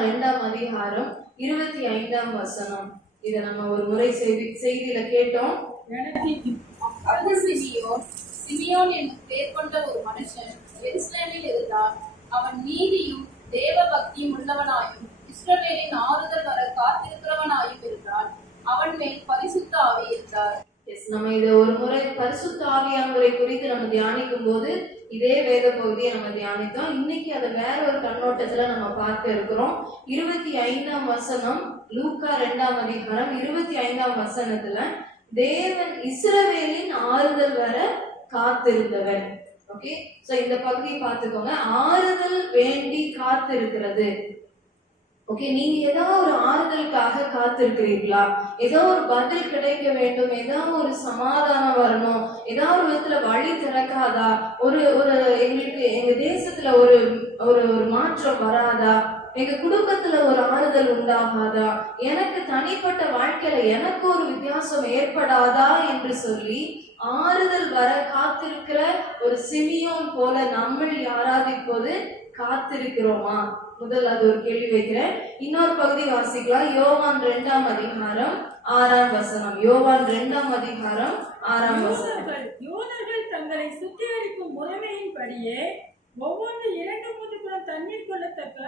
லூக்கா 2 அதிகாரம் 25 இத நம்ம ஒரு முறை செய்தியில கேட்டோம். சிமியோன் என்னும் பெயர் கொண்ட ஒரு மனுஷன் எருசலேமில் இருந்தார். அவன் நீதியும் தேவ பக்தியும் உள்ளவனாயும் இஸ்ரவேலின் ஆறுதல் வர காத்திருக்கிறவனாயும் இருந்தான். அவன் மேல் பரிசுத்த ஆவி இருந்தார். நம்ம இத ஒரு முறை பரிசுத்த ஆவியானவரை குறித்து நம்ம தியானிக்கும் போது இதே வேத பகுதியை நம்ம தியானித்தோம். இன்னைக்கு அதை வேற ஒரு கண்ணோட்டத்துல நம்ம பார்க்க இருக்கிறோம். 25 லூக்கா 2 அதிகாரம் 25 தேவன் இஸ்ரவேலின் ஆறுதல் வர காத்திருந்தவன். ஓகே, சோ இந்த பகுதியை பார்த்துக்கோங்க. ஆறுதல் வேண்டி காத்திருக்கிறது. ஓகே, நீங்க ஏதாவது ஒரு ஆறுதலுக்காக காத்திருக்கிறீர்களா? ஏதோ ஒரு பதில் கிடைக்க வேண்டும், ஏதாவது ஒரு சமாதானம் வரணும், ஏதாவது ஒரு விதத்துல வழி திறக்காதா, ஒரு எங்களுக்கு எங்க தேசத்துல ஒரு ஒரு மாற்றம் வராதா, எங்க குடும்பத்துல ஒரு ஆறுதல் உண்டாகாதா, எனக்கு தனிப்பட்ட வாழ்க்கையில எனக்கு ஒரு வித்தியாசம் ஏற்படாதா என்று சொல்லி ஆறுதல் வர காத்திருக்கிற ஒரு சிமியோன் போல நம்ம யாராவது இப்போது காத்திருக்கிறோமா? முதல் அது ஒரு கேள்வி வைக்கிறேன். இன்னொரு பகுதி வாசிக்கலாம். யோவான் 2 அதிகாரம் 6 யோவான் 2 அதிகாரம் 6 யூதர்கள் தங்களை சுத்திகரிக்கும் முறைமையின்படியே ஒவ்வொன்று 2-3 குடம் தண்ணீர் கொள்ளத்தக்க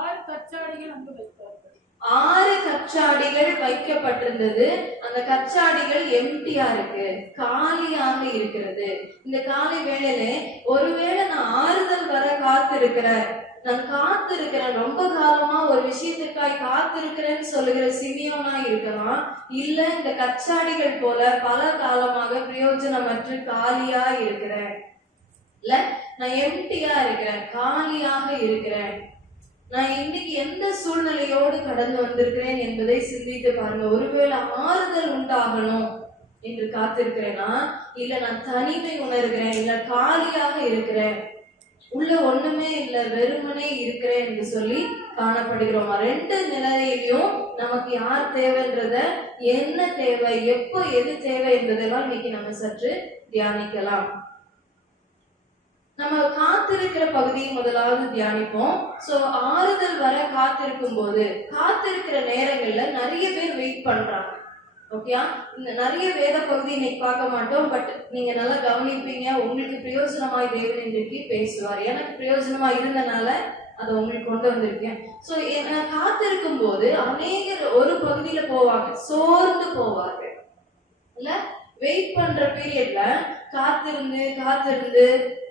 6 கச்சாடிகள் அங்கு வைத்தார்கள். 6 கச்சாடிகள் வைக்கப்பட்டிருந்தது. அந்த கச்சாடிகள் எம்டியா இருக்கு, காலியாக இருக்கிறது. இந்த காலை வேளையில ஒருவேளை நான் ஆறுதல் வர காத்திருக்கிறேன், நான் காத்திருக்கிறேன், ரொம்ப காலமா ஒரு விஷயத்திற்காய் காத்திருக்கிறேன்னு சொல்லுகிற சிமியோனா இருக்கலாம். இல்ல இந்த கச்சாடிகள் போல பல காலமாக பிரயோஜனமற்று காலியா இருக்கிறேன். இல்ல நான் எம்டியா இருக்கிறேன், காலியாக இருக்கிறேன். நான் இன்னைக்கு எந்த சூழ்நிலையோடு கடந்து வந்திருக்கிறேன் என்பதை சிந்தித்து பாருங்க. ஒருவேளை ஆறுதல் உண்டாகணும் என்று காத்திருக்கிறேனா, இல்ல நான் தனிமை உணர்கிறேன், இல்ல காலியாக இருக்கிறேன், உள்ள ஒண்ணுமே இல்ல வெறுமனே இருக்கிறேன் என்று சொல்லி காணப்படுகிறோமா? 2 நிலையிலையும் நமக்கு யார் தேவைன்றத, என்ன தேவை, எப்போ எது தேவை என்பதெல்லாம் இன்னைக்கு நம்ம சற்று தியானிக்கலாம். நம்ம காத்திருக்கிற பகுதியை முதலாவது தியானிப்போம். சோ ஆறுதல் வர காத்திருக்கும் போது, காத்திருக்கிற நேரங்கள்ல நிறைய பேர் வெயிட் பண்றாங்க. ஓகே, இந்த நிறைய வேத பகுதி இன்னைக்கு பார்க்க மாட்டோம். பட் நீங்க நல்லா கவனிப்பீங்க. உங்களுக்கு பிரயோஜனமாய் தேவன் இன்றைக்கு பேசுவார். எனக்கு பிரயோஜனமா இருந்தனால அதை உங்களுக்கு கொண்டு வந்திருக்கேன். சோ காத்திருக்கும் போது அநேகர் ஒரு பகுதியில போவாங்க, சோர்ந்து போவாங்க. இல்ல வெயிட் பண்ற பீரியட்ல காத்திருந்து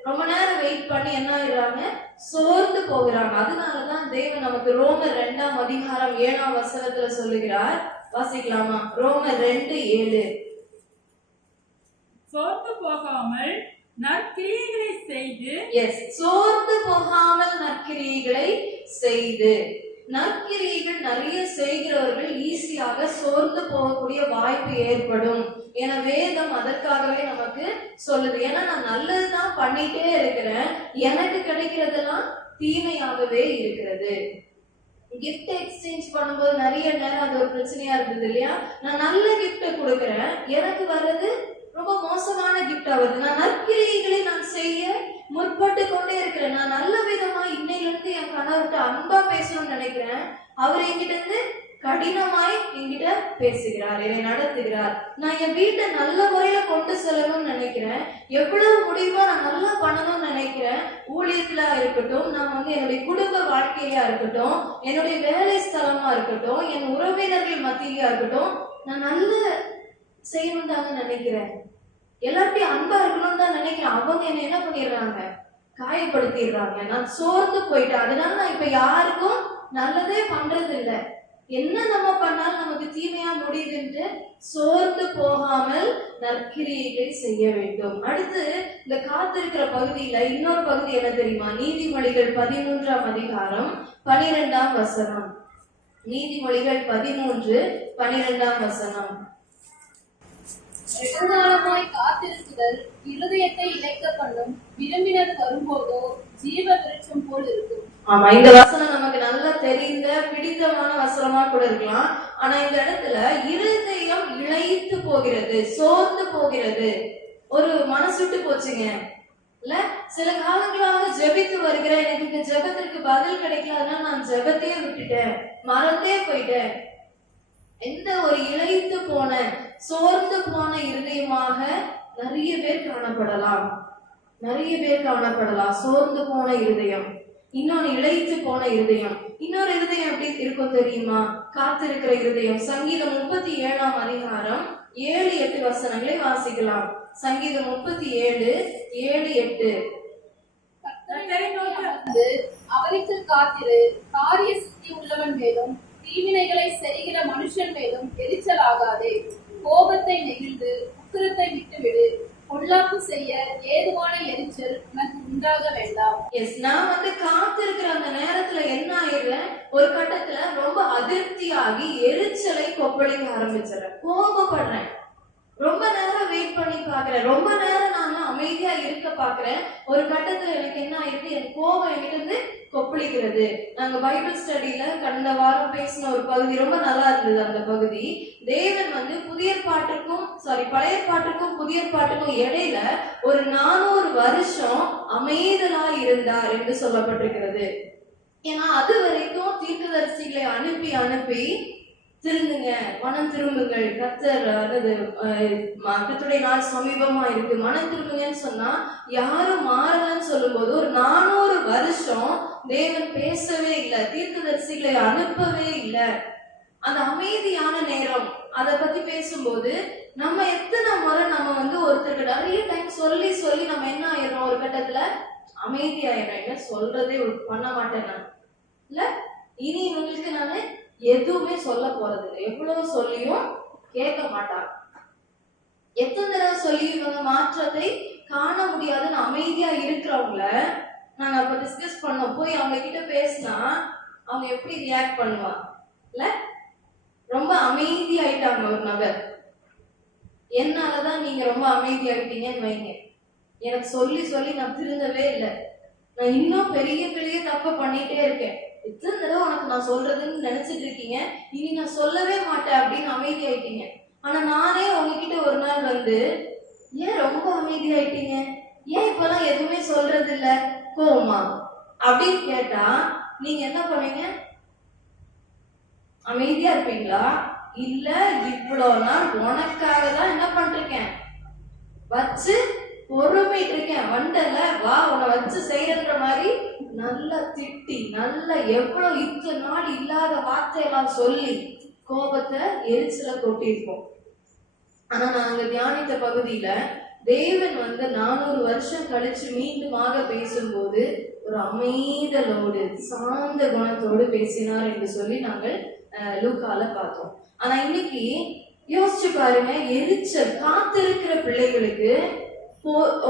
ரொம்ப நேரம் வெயிட் பண்ணி என்ன ஆயிடுறாங்க, சோர்ந்து போகிறாங்க. அதனாலதான் தேவன் நமக்கு ரோமர் 2 அதிகாரம் 7 சொல்லுகிறார். வாசிக்கலாமா? ரோமர் 2:7. சோர்ந்து போகாமல் நற்கிரியைகளை செய்து. எஸ், சோர்ந்து போகாமல் நற்கிரியைகளை செய்து. நற்கிரியைகள் நிறைய செய்கிறவர்கள் ஈஸியாக சோர்ந்து போகக்கூடிய வாய்ப்பு ஏற்படும் என வேதம் அதற்காகவே நமக்கு சொல்லுது. ஏன்னா நான் நல்லதுதான் பண்ணிட்டே இருக்கிறேன், எனக்கு கிடைக்கிறதெல்லாம் தீமையாகவே இருக்கிறது. கிஃப்ட் எக்ஸ்சேஞ்ச் பண்ணும்போது நிறைய நேரம் அது ஒரு பிரச்சனையா இருந்தது இல்லையா? நான் நல்ல கிஃப்ட் கொடுக்கறேன், எனக்கு வர்றது ரொம்ப மோசமான கிஃப்டா வருது. நான் நற்கிரியைகளை நான் செய்ய முற்பட்டு கொண்டே இருக்கிறேன். நான் நல்ல விதமா இன்னையில இருந்து என் கணவர்கிட்ட அன்பா பேசணும்னு நினைக்கிறேன், அவர் என்கிட்ட இருந்து கடினமாய் என்கிட்ட பேசுகிறார், என்னை நடத்துகிறார். நான் என் வீட்டை நல்ல முறையில கொண்டு செல்லணும்னு நினைக்கிறேன், எவ்வளவு முடிவா நான் நல்லா பண்ணணும்னு நினைக்கிறேன். ஊழியத்துல இருக்கட்டும், நான் என்னுடைய குடும்ப வாழ்க்கையா இருக்கட்டும், என்னுடைய வேலை ஸ்தலமா இருக்கட்டும், என் உறவினர்கள் மத்தியிலயா இருக்கட்டும், நான் நல்ல செய்யணும் தாங்க நினைக்கிறேன், எல்லாத்தையும் அன்பா இருக்கணும்னு தான் நினைக்கிறேன். அவங்க என்ன பண்ணிடுறாங்க, காயப்படுத்திடுறாங்க. நான் சோர்ந்து போயிட்டேன். அதனால நான் இப்ப யாருக்கும் நல்லதே பண்றது இல்லை. என்ன நம்ம பண்ணாலும் நமக்கு தீமையா முடியுதுன்னு சோர்ந்து போகாமல் நற்கிரியைகளை செய்ய வேண்டும். அடுத்து இந்த காத்திருக்கிற பகுதியில இன்னொரு பகுதி என்ன தெரியுமா? நீதிமொழிகள் 13 அதிகாரம் 12 நீதிமொழிகள் 13:12. நெடுநாளமாய் காத்திருக்குதல் இருதயத்தை இழைக்க பண்ணும், விரும்பினர் வரும்போதோ ஜீவ விருட்சம் போல் இருக்கும். ஆமா, இந்த வசனம் நமக்கு நல்லா தெரிந்த பிடித்தமான வசனமா கூட இருக்கலாம். ஆனா இந்த இடத்துல இருதயம் இழைத்து போகிறது, சோர்ந்து போகிறது, ஒரு மனசு விட்டு போச்சுங்க. இல்ல சில காலங்களாக ஜெபித்து வருகிற, எனக்கு இந்த ஜெபத்திற்கு பதில் கிடைக்கல, அதனால நான் ஜெபத்தையே விட்டுட்டேன், மறந்தே போயிட்டேன். எந்த ஒரு இளைத்து போன சோர்ந்து போன இருதயமாக நிறைய பேர் காணப்படலாம். சோர்ந்து போன இருதயம், இன்னொன்னு இளைத்து போன இருதயம். இன்னொரு இருதயம் எப்படி இருக்கும் தெரியுமா? காத்திருக்கிற இருதயம். சங்கீதம் 37ஆம் அதிகாரம் 7-8 வசனங்களை வாசிக்கலாம். சங்கீதம் 37:7-8. அவருக்கு காத்திரு, காரிய சித்தி உள்ளவன் மேலும் தீவினைகளை செய்கிற மனுஷன் மேலும் எரிச்சல் ஆகாதே. கோபத்தை நெகிழ்ந்து உக்கிரத்தை விட்டுவிடு. பொல்லாப்பு செய்ய ஏதுவான எரிச்சல் உனக்கு உண்டாக வேண்டாம். எஸ், நான் காத்திருக்கிற அந்த நேரத்துல என்ன ஆயிடுறேன்? ஒரு கட்டத்துல ரொம்ப அதிருப்தியாகி எரிச்சலை கொப்பளிக்க ஆரம்பிச்சிடறேன், கோபப்படுறேன். ரொம்ப நேரம் வெயிட் பண்ணி பாக்குறேன், ரொம்ப நேரம் நான் அமைதியா இருக்க பாக்குறேன். ஒரு கட்டத்துல எனக்கு என்ன ஆயிடுது? என் கோபம் என்கிட்ட இருந்து கொப்பளிக்கிறது. நாங்க பைபிள் ஸ்டடியில கடந்த வாரம் பேசின ஒரு பகுதி ரொம்ப நல்லா இருந்தது. அந்த பகுதி, தேவன் பழைய பாட்டுக்கும் புதிய பாட்டுக்கும் இடையில ஒரு 400 வருஷம் அமைதலா இருந்தார் என்று சொல்லப்பட்டிருக்கிறது. ஏன்னா அது வரைக்கும் தீர்க்கதரிசிகளை அனுப்பி திருந்துங்க, மனம் திரும்புங்கள், கர்த்தருடைய நாள் சமீபமா இருக்கு, மனம் திரும்புங்கன்னு சொன்னா யாரும் மாறலன்னு சொல்லும் போது ஒரு 400 வருஷம் தேவன் பேசவே இல்லை, தீர்க்கதரிசிகளை அனுப்பவே இல்லை. அந்த அமைதியான நேரம், அதை பத்தி பேசும்போது நம்ம எத்தனை முறை நம்ம ஒருத்தருக்கு நிறைய டைம் சொல்லி நம்ம என்ன ஆயிடும்? ஒரு கட்டத்துல அமைதி ஆயிடும். சொல்றதே பண்ண மாட்டேன் நான், இல்ல இனி இவங்களுக்கு நானு எதுவுமே சொல்ல போறது இல்லை. எவ்வளவு சொல்லியும் கேட்க மாட்டாங்க. எத்தனை தடவை சொல்லி இவங்க மாற்றத்தை காண முடியாதுன்னு அமைதியா இருக்கிறவங்கள நாங்க அப்ப டிஸ்கஸ் பண்ணோம். போய் அவங்க கிட்ட பேசினா அவங்க எப்படி ரியாக்ட் பண்ணுவாங்க? இல்ல ரொம்ப அமைதி ஆயிட்டாங்க ஒரு நபர். என்னாலதான் நீங்க ரொம்ப அமைதி ஆயிட்டீங்கன்னு வைங்க. எனக்கு சொல்லி நான் திருந்தவே இல்லை, நான் இன்னும் பெரிய தப்பு பண்ணிட்டே இருக்கேன். எத்தனை தடவை உனக்கு நான் சொல்றதுன்னு நினைச்சிட்டு இருக்கீங்க, இனி நான் சொல்லவே மாட்டேன் அப்படின்னு அமைதி ஆயிட்டீங்க. ஆனா நானே உங்ககிட்ட ஒரு நாள் ஏன் ரொம்ப அமைதி ஆயிட்டீங்க, ஏன் இப்பெல்லாம் எதுவுமே சொல்றது இல்ல, கோவமா அப்படின்னு கேட்டா நீங்க என்ன பண்ணுவீங்க? அமைதியா இருப்பீங்களா? இல்ல, இவ்வளவு நாள் உனக்காக தான் என்ன பண்ணிருக்கேன், வச்சு பொறுமைட்டு இருக்கேன், வண்டல வா உன்னை வச்சு செய்யற மாதிரி நல்லா திட்டி, நல்லா எவ்வளவு இத்தனை நாள் இல்லாத வார்த்தையெல்லாம் சொல்லி கோபத்தை எரிச்சல கொட்டியிருப்போம். ஆனா நாங்க தியானித்த பகுதியில தேவன் 400 வருஷம் கழிச்சு மீண்டுமாக பேசும்போது ஒரு அமைதலோடு சாந்த குணத்தோடு பேசினார் என்று சொல்லி நாங்கள் லூக்கால பார்த்தோம். ஆனா இன்னைக்கு யோசிச்சு பாருங்க, எரிச்சல் காத்திருக்கிற பிள்ளைகளுக்கு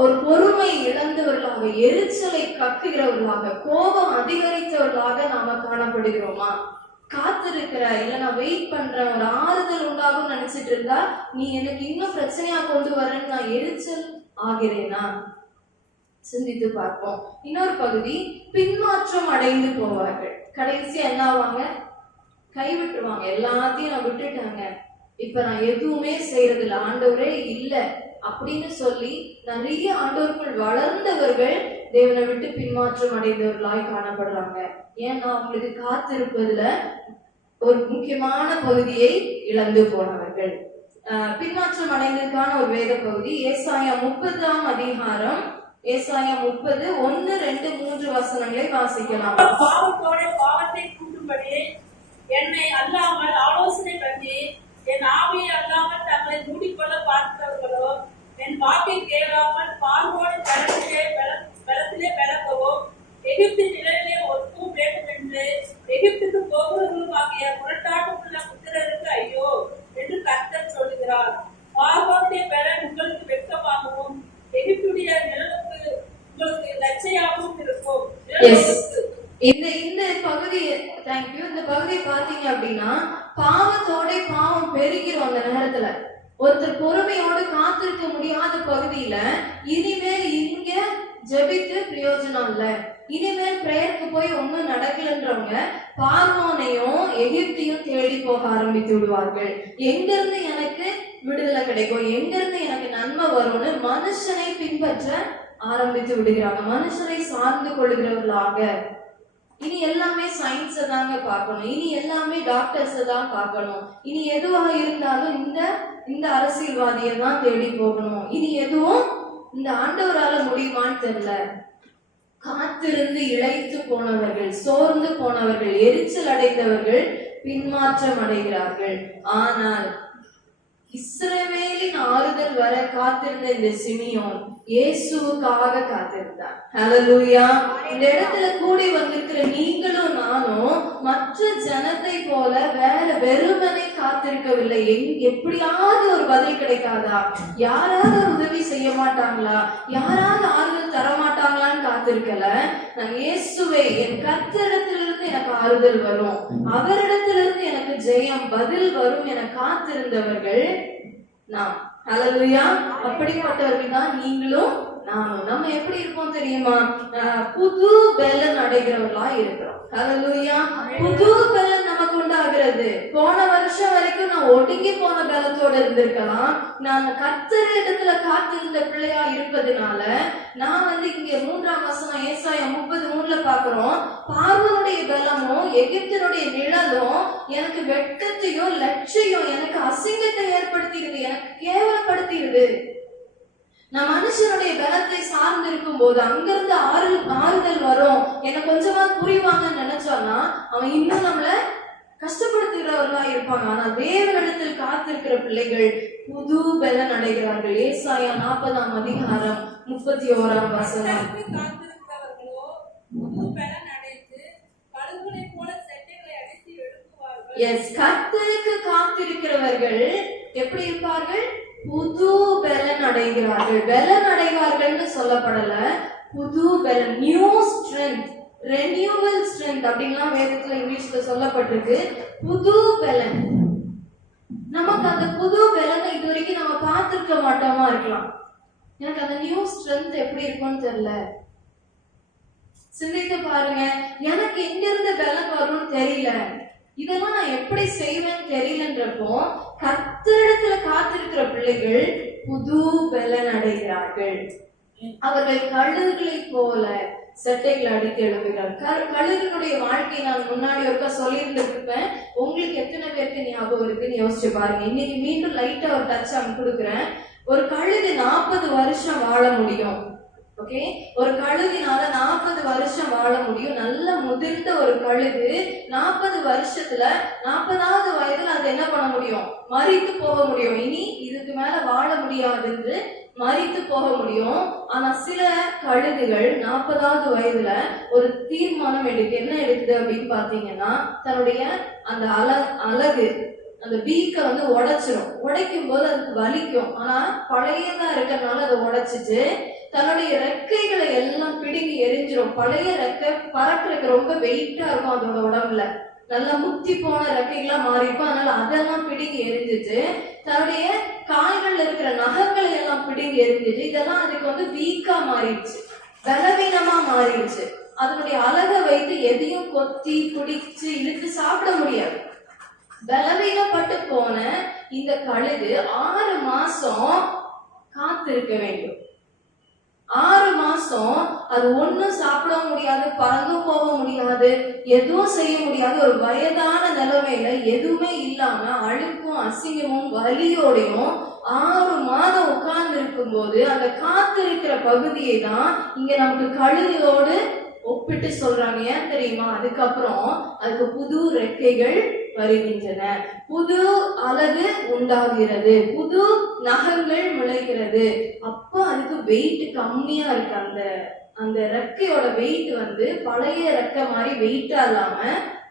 ஒரு பொறுமை இழந்தவர்களாக, எரிச்சலை கக்குகிறவர்களாக, கோபம் அதிகரித்தவர்களாக நாம காணப்படுகிறோமா? காத்திருக்கிற, இல்ல நான் வெயிட் பண்றேன், ஒரு ஆறுதல் உண்டாகும் நினைச்சிட்டு இருந்தா நீ எனக்கு இன்னும் பிரச்சனையா கொண்டு வரேன்னு நான் எரிச்சல் ஆகிறேனா? சிந்தித்து பார்ப்போம். இன்னொரு பகுதி, பின்மாற்றம் அடைந்து போவார்கள். கடைசியா என்ன ஆவாங்க? கைவிட்டுருவாங்க. எல்லாத்தையும் நான் விட்டுட்டாங்க, இப்ப நான் எதுவுமே செய்யறது இல்லை, ஆண்டவரே இல்ல அப்படின்னு சொல்லி நிறைய ஆண்டவர்கள் வளர்ந்தவர்கள் தேவனை விட்டு பின்மாற்றம் அடைந்தவர்களாய் காணப்படுறாங்க. ஏன்னா அவங்களுக்கு காத்திருப்பதுல ஒரு முக்கியமான பகுதியை இழந்து போனவர்கள். பின்மாற்றம் அடைந்ததுக்கான ஒரு வேத பகுதி ஏசாயா 30ஆம் அதிகாரம், ஏசாயா 30 1, 2, 3 வசனங்களை வாசிக்கலாம். பாவத்தோட பாவத்தை கூட்டும்படி என்னை அல்லாமல் ஆலோசனை பண்ணி என் ஆவியை அல்லாமல் தங்களை மூடிக்கொள்ள பார்க்கிறவர்களோ, என் வாக்கை கேளாமல் பார்வோடு பலத்திலே பிறக்கவோ, எகிப்தின் நிலையிலே ஒத்தும் வேண்டும் என்று எகிப்துக்கு போகிறவர்களும் ஆகிய முரட்டாட்டமுள்ள புத்திரருக்கு ஐயோ என்று கர்த்தர் சொல்லுகிறார். பார்வோனுடைய பலன் உங்களுக்கு வெட்கமாகவும் எகிப்துடைய நிழலுக்கு உங்களுக்கு லட்சையாகவும் இருக்கும். இந்த பகுதி, தேங்க்யூ. இந்த பகுதி பாத்தீங்க அப்படின்னா பாவத்தோட பாவம் பெருகிறோம். அந்த நேரத்துல ஒருத்தர் பொறுமையோடு காத்திருக்க முடியாத பகுதியில இனிமேல் இங்க ஜெபித்து பிரயோஜனம் இல்ல, இனிமேல் பிரேயருக்கு போய் ஒன்னும் நடக்கலன்றவங்க பார்வோனையும் எகிப்தையும் தேடி போக ஆரம்பித்து விடுவார்கள். எங்க இருந்து எனக்கு விடுதலை கிடைக்கும், எங்க இருந்து எனக்கு நன்மை வரும்னு மனுஷனை பின்பற்ற ஆரம்பித்து விடுகிறாங்க. மனுஷனை சார்ந்து கொள்கிறவர்களாக இனி எல்லாமே சயின்ஸை தாங்க பார்க்கணும், இனி எல்லாமே டாக்டர்ஸை தான் பார்க்கணும், இனி எதுவாக இருந்தாலும் இந்த அரசியல்வாதியை தான் தேடி போகணும், இனி எதுவும் இந்த ஆண்டவரால முடியுமான்னு தெரியல. காத்திருந்து இளைத்து போனவர்கள், சோர்ந்து போனவர்கள், எரிச்சல் அடைந்தவர்கள் பின்மாற்றம் அடைகிறார்கள். ஆனால் இஸ்ரவேலின் ஆறுதல் வர காத்திருந்த இந்த சிமியோன் இயேசுவுக்காக காத்திருந்தார். ஹல்லேலூயா. இந்த இடத்துல கூடி வந்திருக்கிற நீங்களும் நானும் மற்ற ஜனத்தை போல வேற வெறுமனை காத்திருக்கவில்லை. எப்படியாவது ஒரு பதில் கிடைக்காதா, யாராவது ஒரு உதவி செய்ய மாட்டாங்களா, யாராவது ஆறுதல் தர மாட்டாங்களான்னு காத்திருக்கல. நான் இயேசுவை, என் கர்த்தரிடத்திலிருந்து எனக்கு ஆறுதல் வரும், அவரிடத்திலிருந்து எனக்கு ஜெயம், பதில் வரும் என காத்திருந்தவர்கள் நாம். ஹல்லேலூயா. அப்படிப்பட்டவர்கள் தான் நீங்களும் நானும். நம்ம எப்படி இருப்போம் தெரியுமா? புது பெலன் அடைகிறவர்களா இருக்கிறோம். ஹல்லேலூயா. புது பெலன் நமக்கு உண்டாகிறது. போன வருஷம் வரைக்கும் நான் ஒடுங்கி போன பலத்தோட இருந்திருக்கலாம். நான் கர்த்தர் இடத்துல காத்திருந்த பிள்ளையா இருப்பதுனால நான் இங்க 3ஆம் வசனம் ஏசாயா 33 பாக்குறோம். பார்வனுடைய பலமும் எகிப்தினுடைய நிழலும் எனக்கு வெட்கத்தையும் லட்சியம், எனக்கு அசிங்கத்தை ஏற்படுத்திடுது, எனக்கு கேவலப்படுத்திடுது. நான் மனுஷனுடைய பலத்தை சார்ந்து இருக்கும் போது அங்கிருந்து ஆறுதல் வரும், எனக்கு கொஞ்சமா புரிவாங்கன்னு நினைச்சோம்னா அவன் இன்னும் நம்மள கஷ்டப்படுத்துகிறவர்களா இருப்பாங்க. ஆனா தேவனிடத்தில் காத்திருக்கிற பிள்ளைகள் புது பலன் அடைகிறார்கள். ஏசாயா 40ஆம் அதிகாரம் 31ஆம் வசனம். காத்திருக்கிறவர்களோ புது பலன் அடைந்து கழுகுகளை போல செட்டைகளை அடித்து எழுப்புவார்கள். எஸ், கர்த்தருக்கு காத்திருக்கிறவர்கள் எப்படி இருப்பார்கள்? புது பலன் அடைகிறார்கள். பலன் அடைவார்கள்னு சொல்லப்படல, புது பலன், நியூ ஸ்ட்ரென்த், ரெனியூவல் ஸ்ட்ரென்த் அப்படின்லாம் வேதத்துல இங்கிலீஷ்ல சொல்லப்பட்டிருக்கு. புது பலன். நமக்கு அந்த புது பலனை இது வரைக்கும் நம்ம பார்த்திருக்க மாட்டோமா இருக்கலாம். எனக்கு அந்த நியூ ஸ்ட்ரென்த் எப்படி இருக்கும்னு தெரியல. சிந்தித்து பாருங்க, எனக்கு எங்க இருந்து பலன் வரும்னு தெரியல, இதெல்லாம் நான் எப்படி செய்வேன்னு தெரியலன்றப்போ கர்த்தரிடத்துல காத்திருக்கிற பிள்ளைகள் புது பலன் அடைகிறார்கள். அவர்கள் கழுகுகளை போல செட்டைகளை அடித்து எழுப்புகிறார்கள். கழுகுனுடைய வாழ்க்கை நான் முன்னாடி ஒருக்கா சொல்லியிருந்திருப்பேன். உங்களுக்கு எத்தனை பேருக்கு ஞாபகம் இருக்குன்னு யோசிச்சு பாருங்க. இன்னைக்கு மீண்டும் லைட்டா ஒரு டச் அங்க கொடுக்குறேன். ஒரு கழுகு 40 வருஷம் வாழ முடியும். ஓகே, ஒரு கழுகினால 40 வருஷம் வாழ முடியும். நல்ல முதிர்ந்த ஒரு கழுகு 40 வருஷத்துல 40வது வயதுல அது என்ன பண்ண முடியும்? மரித்து போக முடியும். இனி இதுக்கு மேல வாழ முடியாது என்று மரித்து போக முடியும். ஆனா சில கழுகுகள் 40வது வயதுல ஒரு தீர்மானம் எடுக்கு. என்ன எடுக்குது அப்படின்னு பாத்தீங்கன்னா, தன்னுடைய அந்த அழகு அந்த பீக்கை உடைச்சிடும். உடைக்கும் போது அதுக்கு வலிக்கும். ஆனா பழையதா இருக்கிறதுனால அதை உடைச்சிட்டு தன்னுடைய ரெக்கைகளை எல்லாம் பிடுங்கி எரிஞ்சிடும். பழைய ரெக்கை பறக்கிறதுக்கு ரொம்ப வெயிட்டா இருக்கும். அதோட உடம்புல நல்லா முத்தி போன ரெக்கைகளா மாறி இருக்கும். அதனால அதெல்லாம் பிடுங்கி எரிஞ்சிட்டு தன்னுடைய கால்கள்ல இருக்கிற நகங்களை எல்லாம் பிடுங்கி எரிஞ்சிட்டு இதெல்லாம் அதுக்கு வீக்கா மாறிடுச்சு, பலவீனமா மாறிடுச்சு. அதனுடைய அழகை வைத்து எதையும் கொத்தி பிடிச்சு இழுத்து சாப்பிட முடியாது. பலவீனப்பட்டு போன இந்த கழுகு 6 மாசம் காத்திருக்க வேண்டும். 6 மாசம் அது ஒண்ணும் சாப்பிட முடியாது, பறந்தும் போக முடியாது, எதுவும் செய்ய முடியாது. ஒரு வயதான நிலைமையில எதுவுமே இல்லாம அழுக்கும் அசிங்கமும் வலியோடையும் 6 மாதம் உட்கார்ந்து இருக்கும் போது அந்த காத்திருக்கிற பகுதியை தான் இங்க நமக்கு கழுகோடு ஒப்பிட்டு சொல்றாங்க. ஏன் தெரியுமா? அதுக்கப்புறம் அதுக்கு புது ரெக்கைகள் வருகின்றன, புது அழகு உண்டாகிறது, புது நகங்கள் முளைகிறது. அப்ப அதுக்கு வெயிட் கம்மியா இருக்கு. அந்த ரெக்கையோட வெயிட் பழைய ரெக்கை மாதிரி வெயிட்டா இல்லாம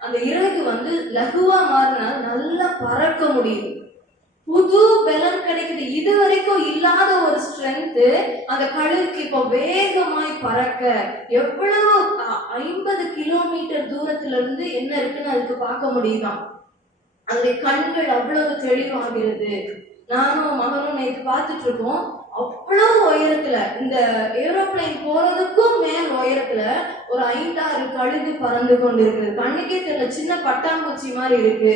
அந்த இறகு லகுவா மாறினால நல்லா பறக்க முடியுது. புது பலன் கிடைக்குது. இது வரைக்கும் இல்லாத ஒரு ஸ்ட்ரென்த் அந்த கழுகுக்கு இப்போ வேகமாய் பறக்க. எவ்வளவு 50 கிலோமீட்டர் தூரத்துல இருந்து என்ன இருக்குன்னு அதுக்கு பார்க்க முடியுதாம். அதனுடைய கண்கள் அவ்வளவு தெளிவாகிறது. நானும் மகனும் நேற்று பார்த்துட்டு இருக்கோம். அவ்வளவு உயரத்துல, இந்த ஏரோப்ளைன் போறதுக்கும் மேல் உயரத்துல ஒரு 5-6 கழுகு பறந்து கொண்டு இருக்குது. கண்ணுக்கே தெரியல, சின்ன பட்டாம்பூச்சி மாதிரி இருக்கு.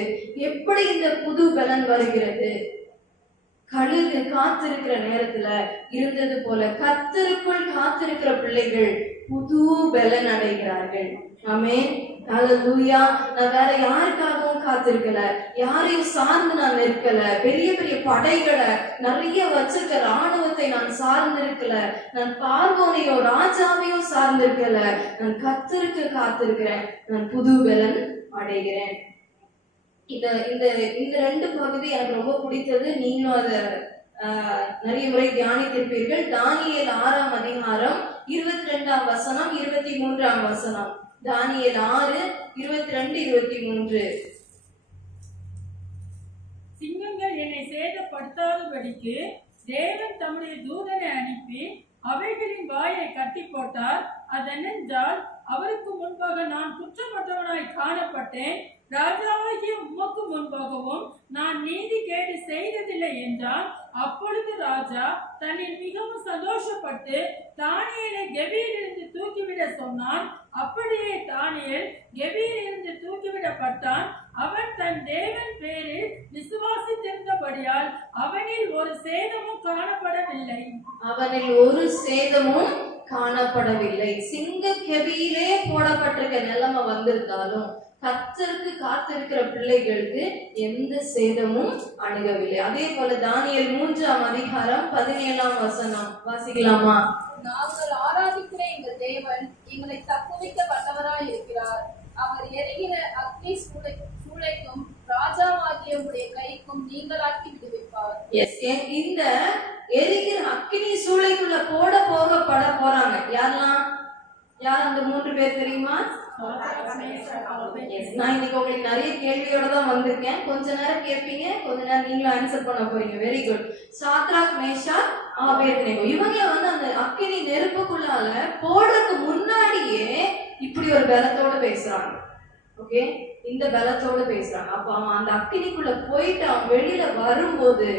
எப்படி இந்த புது பலன் வருகிறது? கழுகு காத்திருக்கிற நேரத்துல இருந்தது போல கர்த்தருக்குள் காத்திருக்கிற பிள்ளைகள் புது பலன் அடைகிறார்கள். ஆமென். ஹalleluya. நான் வேற யாருக்காகவும் காத்திருக்கல, யாரையும் சார்ந்து நான் நிற்கல, பெரிய பெரிய படைகளை நிறைய வச்சிருக்க ராணுவத்தை நான் சார்ந்திருக்கல, நான் பார்வோனையோ ராஜாவையோ சார்ந்திருக்கல, நான் கர்த்தருக்கு காத்திருக்கிறேன், நான் புது பலன் அடைகிறேன். இந்த இந்த இந்த ரெண்டு பகுதி எனக்கு ரொம்ப பிடித்தது. நீங்களும் அதை நிறைய முறை தியானித்திருப்பீர்கள். தானியேல் 6ஆம் அதிகாரம் 22ஆம் வசனம் 23ஆம் வசனம். தானியேல் 6 22 23. சிங்கங்கள் என்னை சேதப்படுத்தாதபடிக்கு தேவன் தம்முடைய தூதனை அனுப்பி அவைகளின் வாயை கட்டி போட்டார். அதென்னென்றால், அவருக்கு முன்பாக நான் குற்றமற்றவனாய் காணப்பட்டேன், ராஜாவாகிய உமக்கு முன்பாகவும் நான் நீதி கேடு செய்ததில்லை என்றான். அப்பொழுது ராஜா தன்னில் மிகவும் சந்தோஷப்பட்டு தானியேலை கெபியிலிருந்து தூக்கிவிட சொன்னான். அப்படியே தானியேல் கெபியிலிருந்து தூக்கிவிடப்பட்டான். அவன் தன் தேவன் பேரில் விசுவாசித்திருந்தபடியால் அவனில் ஒரு சேதமும் காணப்படவில்லை. அவனில் ஒரு சேதமும் காணப்படவில்லை. சிங்க கெபியிலே போடப்பட்டிருக்க நிலைமை வந்திருந்தாலும் கர்த்தருக்கு காத்திருக்கிற பிள்ளைகளுக்கு எந்த சேதமும் அணுகவில்லை. அதே போல தானியேல் 3ஆம் அதிகாரம் 17ஆம் வசனம் வாசிக்கலாமா? நாங்கள் ஆராதிக்கிற எங்கள் தேவன் எங்களை தப்புவிக்க வல்லவராய் இருக்கிறார். அவர் எரிகிற அக்னி சூளைக்கும் ராஜாவாகிய உடைய கைக்கும் நீங்களாக்கி விடுவிப்பார். இந்த எரிகிற அக்னி சூளைக்குள்ள போகப்பட போறாங்க. யார் அந்த 3 பேர் தெரியுமா? நான் இன்னைக்கு உங்களுக்கு நிறைய கேள்வியோட தான் வந்திருக்கேன். கொஞ்ச நேரம் கேட்பீங்க, கொஞ்ச நேரம் நீங்களும் ஆன்சர் பண்ண போறீங்க. Very good. Shadrach, Meshach, Abednego இவங்க அந்த அக்கினி நெருப்புக்குள்ளால போடுறதுக்கு முன்னாடியே இப்படி ஒரு பலத்தோட பேசுறாங்க. ஓகே, இந்த பலத்தோட பேசுறாங்க. அப்ப அவன் அந்த அக்கினிக்குள்ள போயிட்டு அவன் வெளியில வரும்போது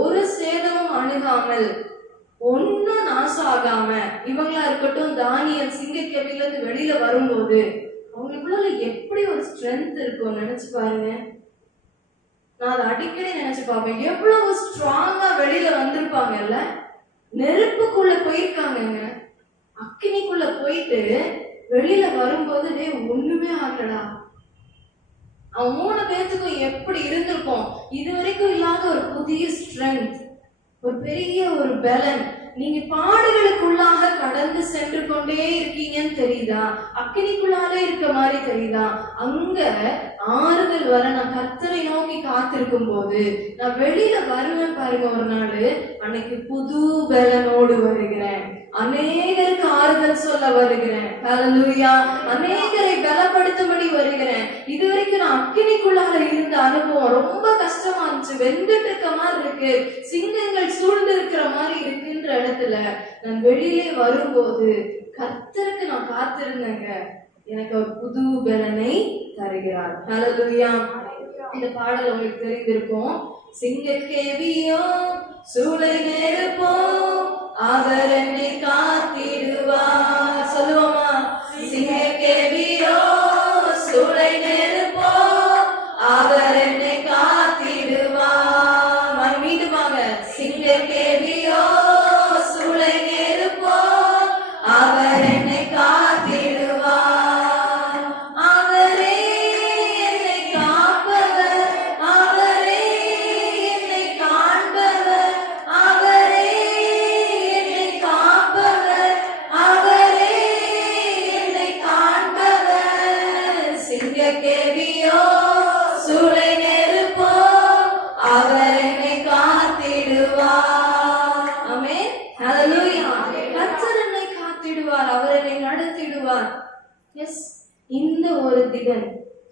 ஒரு சேதமும் அணுகாமல், ஒன்னும் நாசம் ஆகாம, இவங்களா இருக்கட்டும் தானியேல் சிங்கக்கெபில இருந்து வெளியில வரும்போது அவங்களுக்குள்ள எப்படி ஒரு ஸ்ட்ரென்த் இருக்கும் நினைச்சு பாருங்க. நான் அதை அடிக்கடி நினைச்சு பார்ப்பேன். எவ்வளவு ஸ்ட்ராங்கா வெளியில வந்திருப்பாங்கல்ல. நெருப்புக்குள்ள போயிருக்காங்க, அக்கினிக்குள்ள போயிட்டு வெளியில வரும்போது ஒண்ணுமே ஆகலடா. அவன் 3 பேர்த்துக்கும் எப்படி இருந்திருக்கும்? இதுவரைக்கும் இல்லாத ஒரு புதிய ஸ்ட்ரென்த், ஒரு பெரிய ஒரு பலன். நீங்க பாடுகளுக்குள்ளாக கடந்து சென்று கொண்டே இருக்கீங்கன்னு தெரியுதா? அக்கினிக்குள்ளாலே இருக்க மாதிரி தெரியுதா? அங்க ஆறுதல் வர நான் கர்த்தரை நோக்கி காத்திருக்கும் போது நான் வெளியில வருவேன் பாருங்க. ஒரு நாள் அன்னைக்கு புது பலனோடு வருகிறேன், அநேகருக்கு ஆறுதல் சொல்ல வருகிறேன். ஹல்லேலூயா. அநேகரை பலப்படுத்தும்படி வருகிறேன். இதுவரைக்கும் நான் அக்கினிக்குள்ளால இருந்த அனுபவம் ரொம்ப கஷ்டமா இருந்துச்சு. வெந்துட்டு இருக்க மாதிரி இருக்கு, சிங்கங்கள் சூழ்ந்து இருக்கிற மாதிரி இருக்குன்ற இடத்துல நான் வெளியிலே வரும்போது கர்த்தருக்கு நான் காத்திருந்தேங்க. எனக்கு ஒரு புது பலனை தருகிறார். ஹல்லேலூயா. இந்த பாடல் உங்களுக்கு தெரிந்திருக்கும். சிங்கக்கேவியோ சூளை நெருப்போ அவர் என்னை காத்திடுவார். சொல்லுவோமா? சிங்கக்கேவியோ சூளை நெருப்போ அவர் என்னை காத்திடுவார். மீண்டுமாக சிங்கக்கேவியோ சூளை நெருப்போ அவர் என்னை காத்திடுவார். அவரே என்னை காப்பவர், அவரே என்னை காண்பவர், அவரே என்னை காப்பவர், அவரே என்னை காண்பவர். சிங்கக்கேவியோ சூளை நெருப்போ அவர் என்னை காத்திடுவார். ஆமென். ஹல்லேலூயா. கர்த்தர் என்னை காத்திடுவார், அவர் என்னை நடத்திடுவார். எஸ், இந்த ஒரு திடன்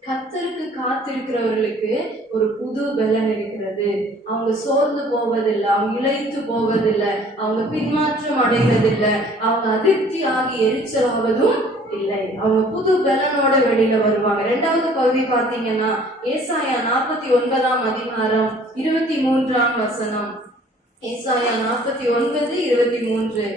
கர்த்தருக்கு காத்திருக்கிறவர்களுக்கு ஒரு புது பலன் இருக்கிறது. அவங்க சோர்ந்து போவதில்லை, அவங்க இளைத்து போவதில்லை, அவங்க பின்மாற்றம் அடைவதில்லை, அவங்க அதிருப்தி ஆகி எரிச்சலாவதும் இல்லை. அவங்க புது பலனோட வெளியில வருவாங்க. 2வது பகுதி பாத்தீங்கன்னா ஏசாயா 49ஆம் அதிகாரம் 23ஆம் வசனம். ஏசாயா 49:23.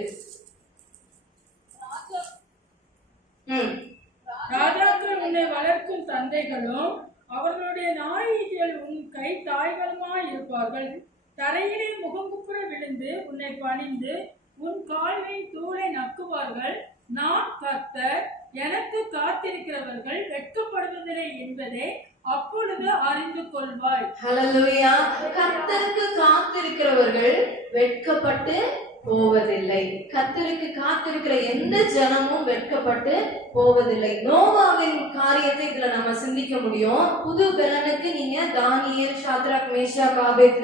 ராஜாக்கள் உன்னை வளர்க்கும் தந்தைகளும் அவர்களுடைய நாயகிகள் உன் கை தாய்களுமாய் இருப்பார்கள். தரையிலே முகங்குப்புற விழுந்து உன்னை பணிந்து உன் கால்களின் தூளை நக்குவார்கள். நான் கர்த்தர், எனக்கு காத்திருக்கிறவர்கள் வெட்கப்படுவதில்லை என்பதை அப்பொழுது அறிந்து கொள்வாய். ஹல்லேலூயா. கர்த்தருக்கு காத்திருக்கிறவர்கள் வெட்கப்பட்டு போவதில்லை. கர்த்தருக்கு காத்திருக்கிற எந்த ஜனமும் வெட்கப்பட்டு போவதில்லை. நோவாவின் காரியத்தை இதுல நம்ம சிந்திக்க முடியும். புது பெலனுக்கு நீங்க தானியேல், சாத்ராக், மேஷாக்,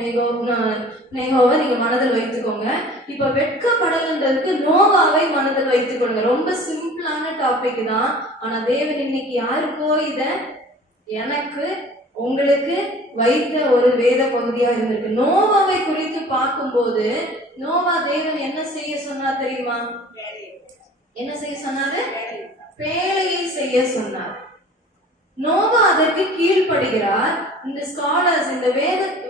நேகோவை நீங்க மனதில் வைத்துக்கோங்க. இப்ப வெட்கப்படலன்றதுக்கு நோவாவை மனதில் வைத்துக்கொள்ளுங்க. ரொம்ப சிம்பிளான டாபிக் தான். ஆனா தேவன் இன்னைக்கு யாருக்கோ இத எனக்கு உங்களுக்கு வைத்த ஒரு வேத பகுதியா இருந்திருக்கு. நோவாவை குறித்து பார்க்கும்போது நோவா தேவன் என்ன செய்ய சொன்னார் தெரியுமா? என்ன செய்ய சொன்னாரு? பேழையை செய்ய சொன்னார். நோவா அதற்கு கீழ்ப்படுகிறார். இந்த ஸ்காலர்ஸ், இந்த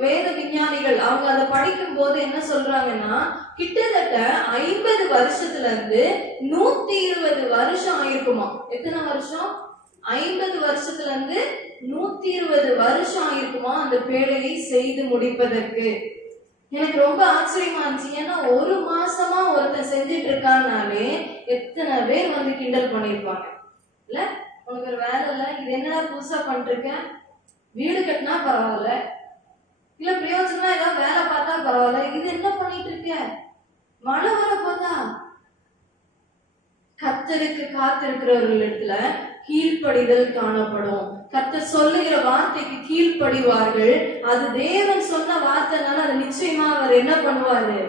வேத விஞ்ஞானிகள், அவங்க அதை படிக்கும் போது என்ன சொல்றாங்கன்னா, கிட்டத்தட்ட 50 வருஷத்துல இருந்து 120 வருஷம் ஆயிருக்குமா. எத்தனை வருஷம்? 50 வருஷத்துல இருந்து 120 வருஷம் ஆயிருக்குமா அந்த பேழையை செய்து முடிப்பதற்கு. எனக்கு ரொம்ப ஆச்சரியமா இருந்துச்சு. ஏன்னா ஒரு மாசமா ஒருத்தன் செஞ்சிட்டு இருக்கான்னாலே எத்தனை பேர் வந்து கிண்டல் பண்ணிருப்பாங்க. இல்ல, உனக்கு ஒரு வேலை இல்ல, இது என்னடா புதுசா பண்ணிட்டு இருக்க, வீடு கட்டினா பரவாயில்ல, இல்ல பிரயோஜனமா ஏதாவது வேலை பார்த்தா பரவாயில்ல, இது என்ன பண்ணிட்டு இருக்க, மழை வர போதா. கர்த்தருக்கு காத்திருக்கிறவர்கள் இடத்துல கீழ்ப்படிதல் காணப்படும். கர்த்தர் சொல்லுகிற வார்த்தைக்கு கீழ்ப்படிவார்கள். அது தேவன் சொன்ன வார்த்தைனால அது நிச்சயமா அவர் என்ன பண்ணுவாரு?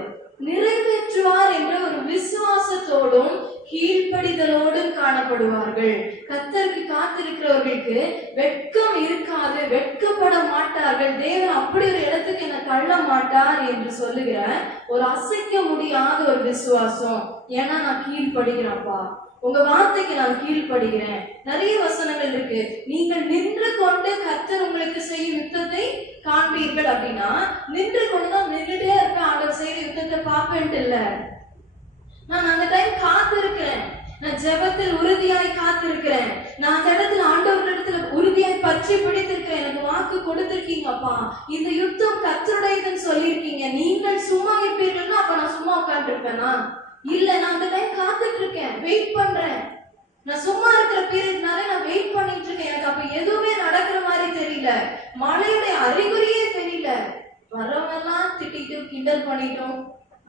நிறைவேற்றுவார் என்ற ஒரு விசுவாசத்தோடும் கீழ்ப்படிதலோடும் காணப்படுவார்கள். கர்த்தருக்கு காத்திருக்கிறவர்களுக்கு வெட்கம் இருக்காது, வெட்கப்பட மாட்டார்கள். தேவன் அப்படி ஒரு இடத்துக்கு என்ன தள்ள மாட்டார் என்று சொல்லுகிற ஒரு அசைக்க முடியாத ஒரு விசுவாசம். ஏன்னா நான் கீழ்ப்படுகிறேன்ப்பா, உங்க வார்த்தைக்கு நான் கீழ்ப்படுகிறேன். நிறைய வசனங்கள் இருக்கு. நீங்கள் நின்று கொண்டு கர்த்தர் உங்களுக்கு செய்யும் யுத்தத்தை காண்பீர்கள் அப்படின்னா, நின்று கொண்டுதான் நின்றுட்டே இருப்பேன், ஆண்டவர் செய்யற யுத்தத்தை பார்ப்பேன்ட்டு இல்ல. நான் அந்த டைம் காத்திருக்கிறேன். நான் ஜெபத்தில் உறுதியாய் காத்திருக்கிறேன். நான் அந்த இடத்துல ஆண்டவரிடத்துல உறுதியாய் பற்றி பிடித்திருக்கிறேன். எனக்கு வாக்கு கொடுத்திருக்கீங்கப்பா, இந்த யுத்தம் கர்த்தருடையதுன்னு சொல்லியிருக்கீங்க, நீங்கள் சும்மா இருப்பீர்கள்னா அப்ப நான் சும்மா உட்கார்ந்து இருப்பேனா? இல்ல, நான் அந்த டைம் காத்துட்டு இருக்கேன், வெயிட் பண்றேன். நான் சும்மா இருக்கிற பீரியட்னாலே நான் வெயிட் பண்ணிட்டு இருக்கேன். எனக்கு அப்ப எதுவுமே நடக்கிற மாதிரி தெரியல, மழையுடைய அறிகுறியே தெரியல. வரவங்க எல்லாம் திட்டிட்டு கிண்டல் பண்ணிட்டோம்,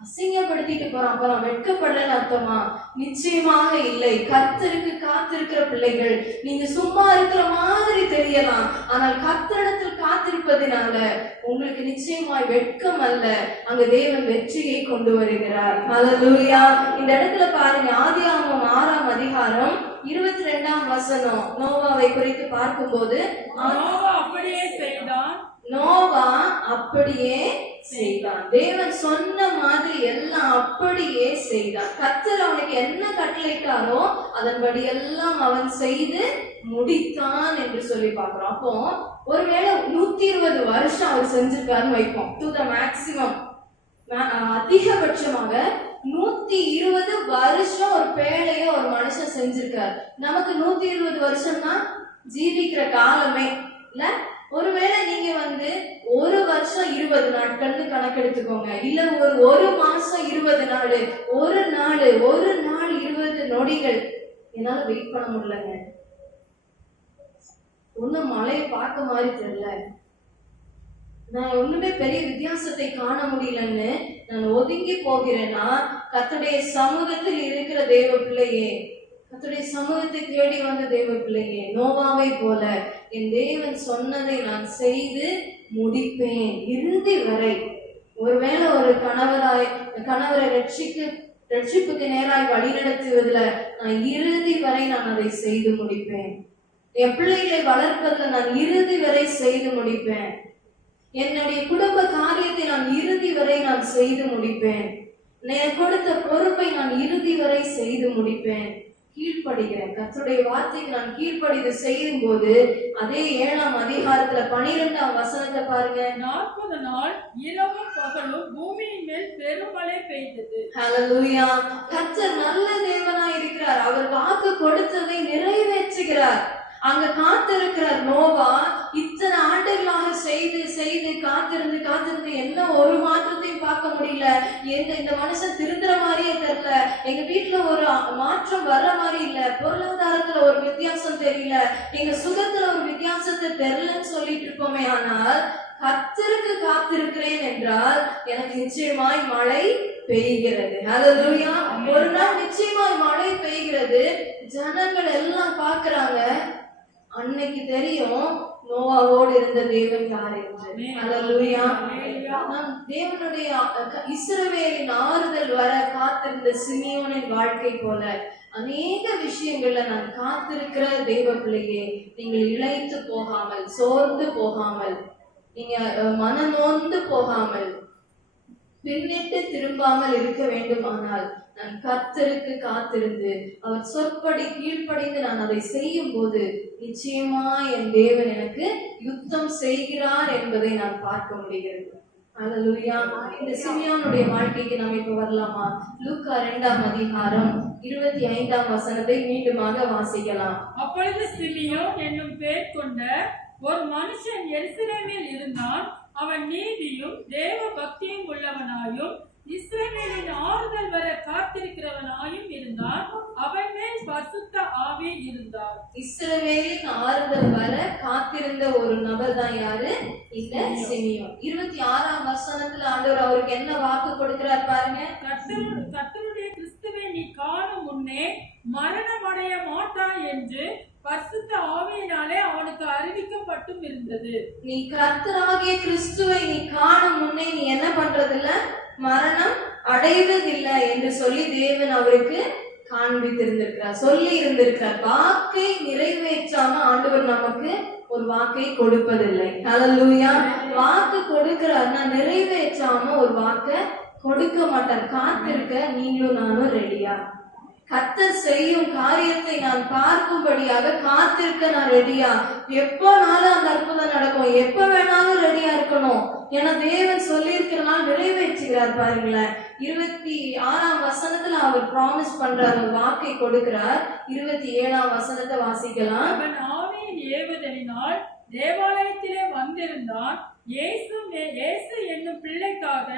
அசிங்கப்படுத்திட்டு போறான். அப்ப நான் வெட்கப்படலன்னு அர்த்தமா? நிச்சயமாக இல்லை. கர்த்தருக்கு காத்திருக்கிற பிள்ளைகள், நீங்க சும்மா இருக்கிற மாதிரி தெரியலாம், ஆனால் கர்த்தரிடத்தில் காத்திருப்பதினால உங்களுக்கு நிச்சயமாய் வெட்கம் அல்ல, அங்க தேவன் வெற்றியை கொண்டு வருகிறார். ஹல்லேலூயா. இந்த இடத்துல பாருங்க, ஆதியாகமம் 6ஆம் அதிகாரம் 22ஆம் வசனம் நோவாவை குறித்து பார்க்கும்போது, நோவா அப்படியே செய்தான். நோவா அப்படியே செய்தான். தேவன் சொன்ன மாதிரி எல்லாம் அப்படியே செய்தான். கர்த்தர் அவனுக்கு என்ன கட்டளையிட்டாரோ அதன்படி எல்லாம் அவன் செய்து முடித்தான் என்று சொல்லி பார்க்கிறோம். அப்போ ஒருவேளை 120 வருஷம் அவர் செஞ்சிருக்காருன்னு வைப்போம். டு த மேக்சிமம், அதிகபட்சமாக 120 வருஷம் ஒரு பேழைய ஒரு மனுஷன் செஞ்சிருக்காரு. நமக்கு 120 வருஷம்னா ஜீவிக்கிற காலமே இல்ல. ஒருவேளை நீங்க வந்து ஒரு வருஷம் 20 நாட்கள்னு கணக்கெடுத்துக்கோங்க, இல்ல ஒரு மாசம் 20 நாள், ஒரு நாள் 20 நொடிகள். என்னால வெயிட் பண்ண முடியலங்க, ஒண்ணும் மழையை பார்க்க மாதிரி தெரியல, நான் ஒண்ணுமே பெரிய வித்தியாசத்தை காண முடியலன்னு நான் ஒதுங்கி போகிறேன்னா, கர்த்தருடைய சமூகத்தில் இருக்கிற தேவ பிள்ளையே, கர்த்தருடைய சமூகத்தை தேடி வந்த தேவ பிள்ளையே, நோவாவை போல என் தேவன் சொன்னதை நான் செய்து முடிப்பேன் இறுதி வரை. ஒருவேளை ஒரு கணவரை ரட்சிப்புக்கு நேராய் வழிநடத்துவதில் நான் இறுதி வரை நான் அதை செய்து முடிப்பேன். என் பிள்ளைகளை வளர்ப்பதில் நான் இறுதி வரை செய்து முடிப்பேன். என்னுடைய குடும்ப காரியத்தை நான் இறுதி வரை நான் செய்து முடிப்பேன். நான் கொடுத்த பொறுப்பை நான் இறுதி வரை செய்து முடிப்பேன். கீழ்ப்படுகிறேன். கர்த்தருடைய வார்த்தைக்கு நான் கீழ்ப்படிந்து செய்யும் போது, அதே 7ஆம் அதிகாரத்துல 12ஆம் வசனத்தை பாருங்க. 40 நாள் இரவும் பகலும் பூமியின் மேல் பெருமழை பெய்தது. ஹல்லேலூயா. கர்த்தர் நல்ல தேவனாய் இருக்கிறார். அவர் வாக்கு கொடுத்ததை நிறைவேற்றுகிறார். அங்க காத்திருக்கிறார் நோவா. இத்தனை ஆண்டுகளாக செய்து காத்திருந்து என்ன ஒரு மாற்றத்தையும் பார்க்க முடியல, இந்த மனுஷன் திருந்துற மாதிரியே தெரியல, எங்க வீட்டுல ஒரு மாற்றம் வர்ற மாதிரி இல்ல, பொருளாதாரத்துல ஒரு வித்தியாசம் தெரியல, எங்க சுகத்துல ஒரு வித்தியாசத்தை தெரியலன்னு சொல்லிட்டு இருப்போமே. ஆனால் கர்த்தருக்கு காத்திருக்கிறேன் என்றால் எனக்கு நிச்சயமாய் மழை பெய்கிறது. ஹல்லேலூயா. ஒரு நாள் நிச்சயமாய் மழை பெய்கிறது. ஜனங்கள் எல்லாம் பாக்குறாங்க. அன்னைக்கு தெரியும் நோவாவோடு இருந்த தேவன் யார் என்று. ஹல்லேலூயா. நாம் தேவனுடைய இஸ்ரவேலின் ஆறுதல் வர காத்திருந்த சிமியோனின் வாழ்க்கை போல அநேக விஷயங்கள்ல நான் காத்திருக்கிற தேவ பிள்ளையே, நீங்கள் இளைத்து போகாமல், சோர்ந்து போகாமல், நீங்க மனநோந்து போகாமல், பின்னிட்டு திரும்பாமல் இருக்க வேண்டுமானால் நான் கர்த்தருக்கு காத்திருந்து அவர் சொற்படி கீழ்ப்படிந்து நான் அதை செய்யும் போது நிச்சயமா என் தேவன் எனக்கு யுத்தம் செய்கிறார் என்பதை நான் பார்க்க முடிகிறது. ஹல்லேலூயா. இந்த சிமியோனுடைய வாழ்க்கைக்கு நாம் இப்ப வரலாமா? லூக்கா 2ஆம் அதிகாரம் 25ஆம் வசனத்தை மீண்டுமாக வாசிக்கலாம். அப்பொழுது சிமியோன் என்னும் பெயர் கொண்ட ஒரு மனுஷன் எருசலேமில் இருந்தான். அவன் நீதியும் தேவ பக்தியும் உள்ளவனாயும் இஸ்ரவேலின் ஆறுதல் வர காத்திருக்கிறவனாயும் இருந்தான். அவன் மேல் பரிசுத்த ஆவி இருந்தார். இஸ்ரவேலின் ஆறுதல் வர காத்திருந்த ஒரு நபர் தான் யாரு? இந்த சிமியோன். 26ஆம் வசனத்துல ஆண்டவர் அவருக்கு என்ன வாக்கு கொடுக்கிறார் பாருங்க. கர்த்தருடைய கிறிஸ்துவை நீ காணும் முன்னே மரணம் அடைய மாட்டாய் என்று பரிசுத்த ஆவியினாலே அவனுக்கு அறிவிக்கப்பட்டும் இருந்தது. நீ கர்த்தராகிய கிறிஸ்துவை நீ காணும் முன்னே நீ என்ன பண்றதில்ல, மரணம் அடைவதில்லை என்று சொல்லி தேவன் அவருக்கு காண்பித்திருந்திருக்கிறார், சொல்லி இருந்திருக்கிறார். வாக்கை நிறைவேற்றாம ஆண்டவர் நமக்கு ஒரு வாக்கை கொடுப்பதில்லை. ஹல்லேலூயா. வாக்கு கொடுக்கிறார்னா நிறைவேற்றாம ஒரு வாக்கை கொடுக்க மாட்டார். காத்திருக்க நீங்களும் நானும் ரெடியா? கர்த்தர் செய்யும் காரியத்தை நான் பார்க்கும்படியாக காத்திருக்க நான் ரெடியா? எப்போனாலும் அந்த அற்புதம் நடக்கும், எப்ப வேணாலும் ரெடியா இருக்கணும். ஏன்னா தேவன் சொல்லி இருக்கிறனால நிறைவேற்றுகிறார். பாருங்களேன், 26ஆம் வசனத்துல அவர் ப்ராமிஸ் பண்றார், ஒரு வாக்கை கொடுக்கிறார். 27ஆம் வசனத்தை வாசிக்கலாம். அவன் ஆவியின் ஏவுதலினால் தேவாலயத்திலே வந்திருந்தான். இயேசு என்னும் பிள்ளைக்காக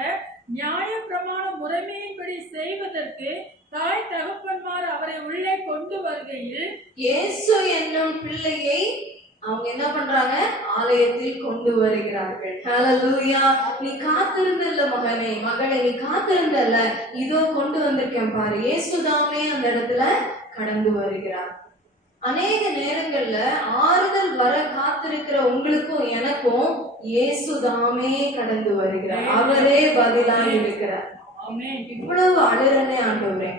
நியாய பிரமாண முறைமையின்படி செய்வதற்கு தாய் தகப்பன்மார் அவரை உள்ளே கொண்டு வருகையில் இயேசு என்னும் பிள்ளையை அவங்க என்ன பண்றாங்க? ஆலயத்தில் கொண்டு வருகிறார்கள். ஹல்லேலூயா. நீ காத்திருந்தல்ல மகனே, மகளே, நீ காத்திருந்தல்ல, இதோ கொண்டு வந்திருக்கேன் பாரு. இயேசுதாமே அந்த இடத்துல கடந்து வருகிறார். அநேக நேரங்கள்ல ஆறுதல் வர காத்திருக்கிற உங்களுக்கும் எனக்கும் இயேசுதாமே கடந்து வருகிறார். அவரே பதிலாக இருக்கிறார். இவ்வளவு அழுறனே ஆண்டவரே,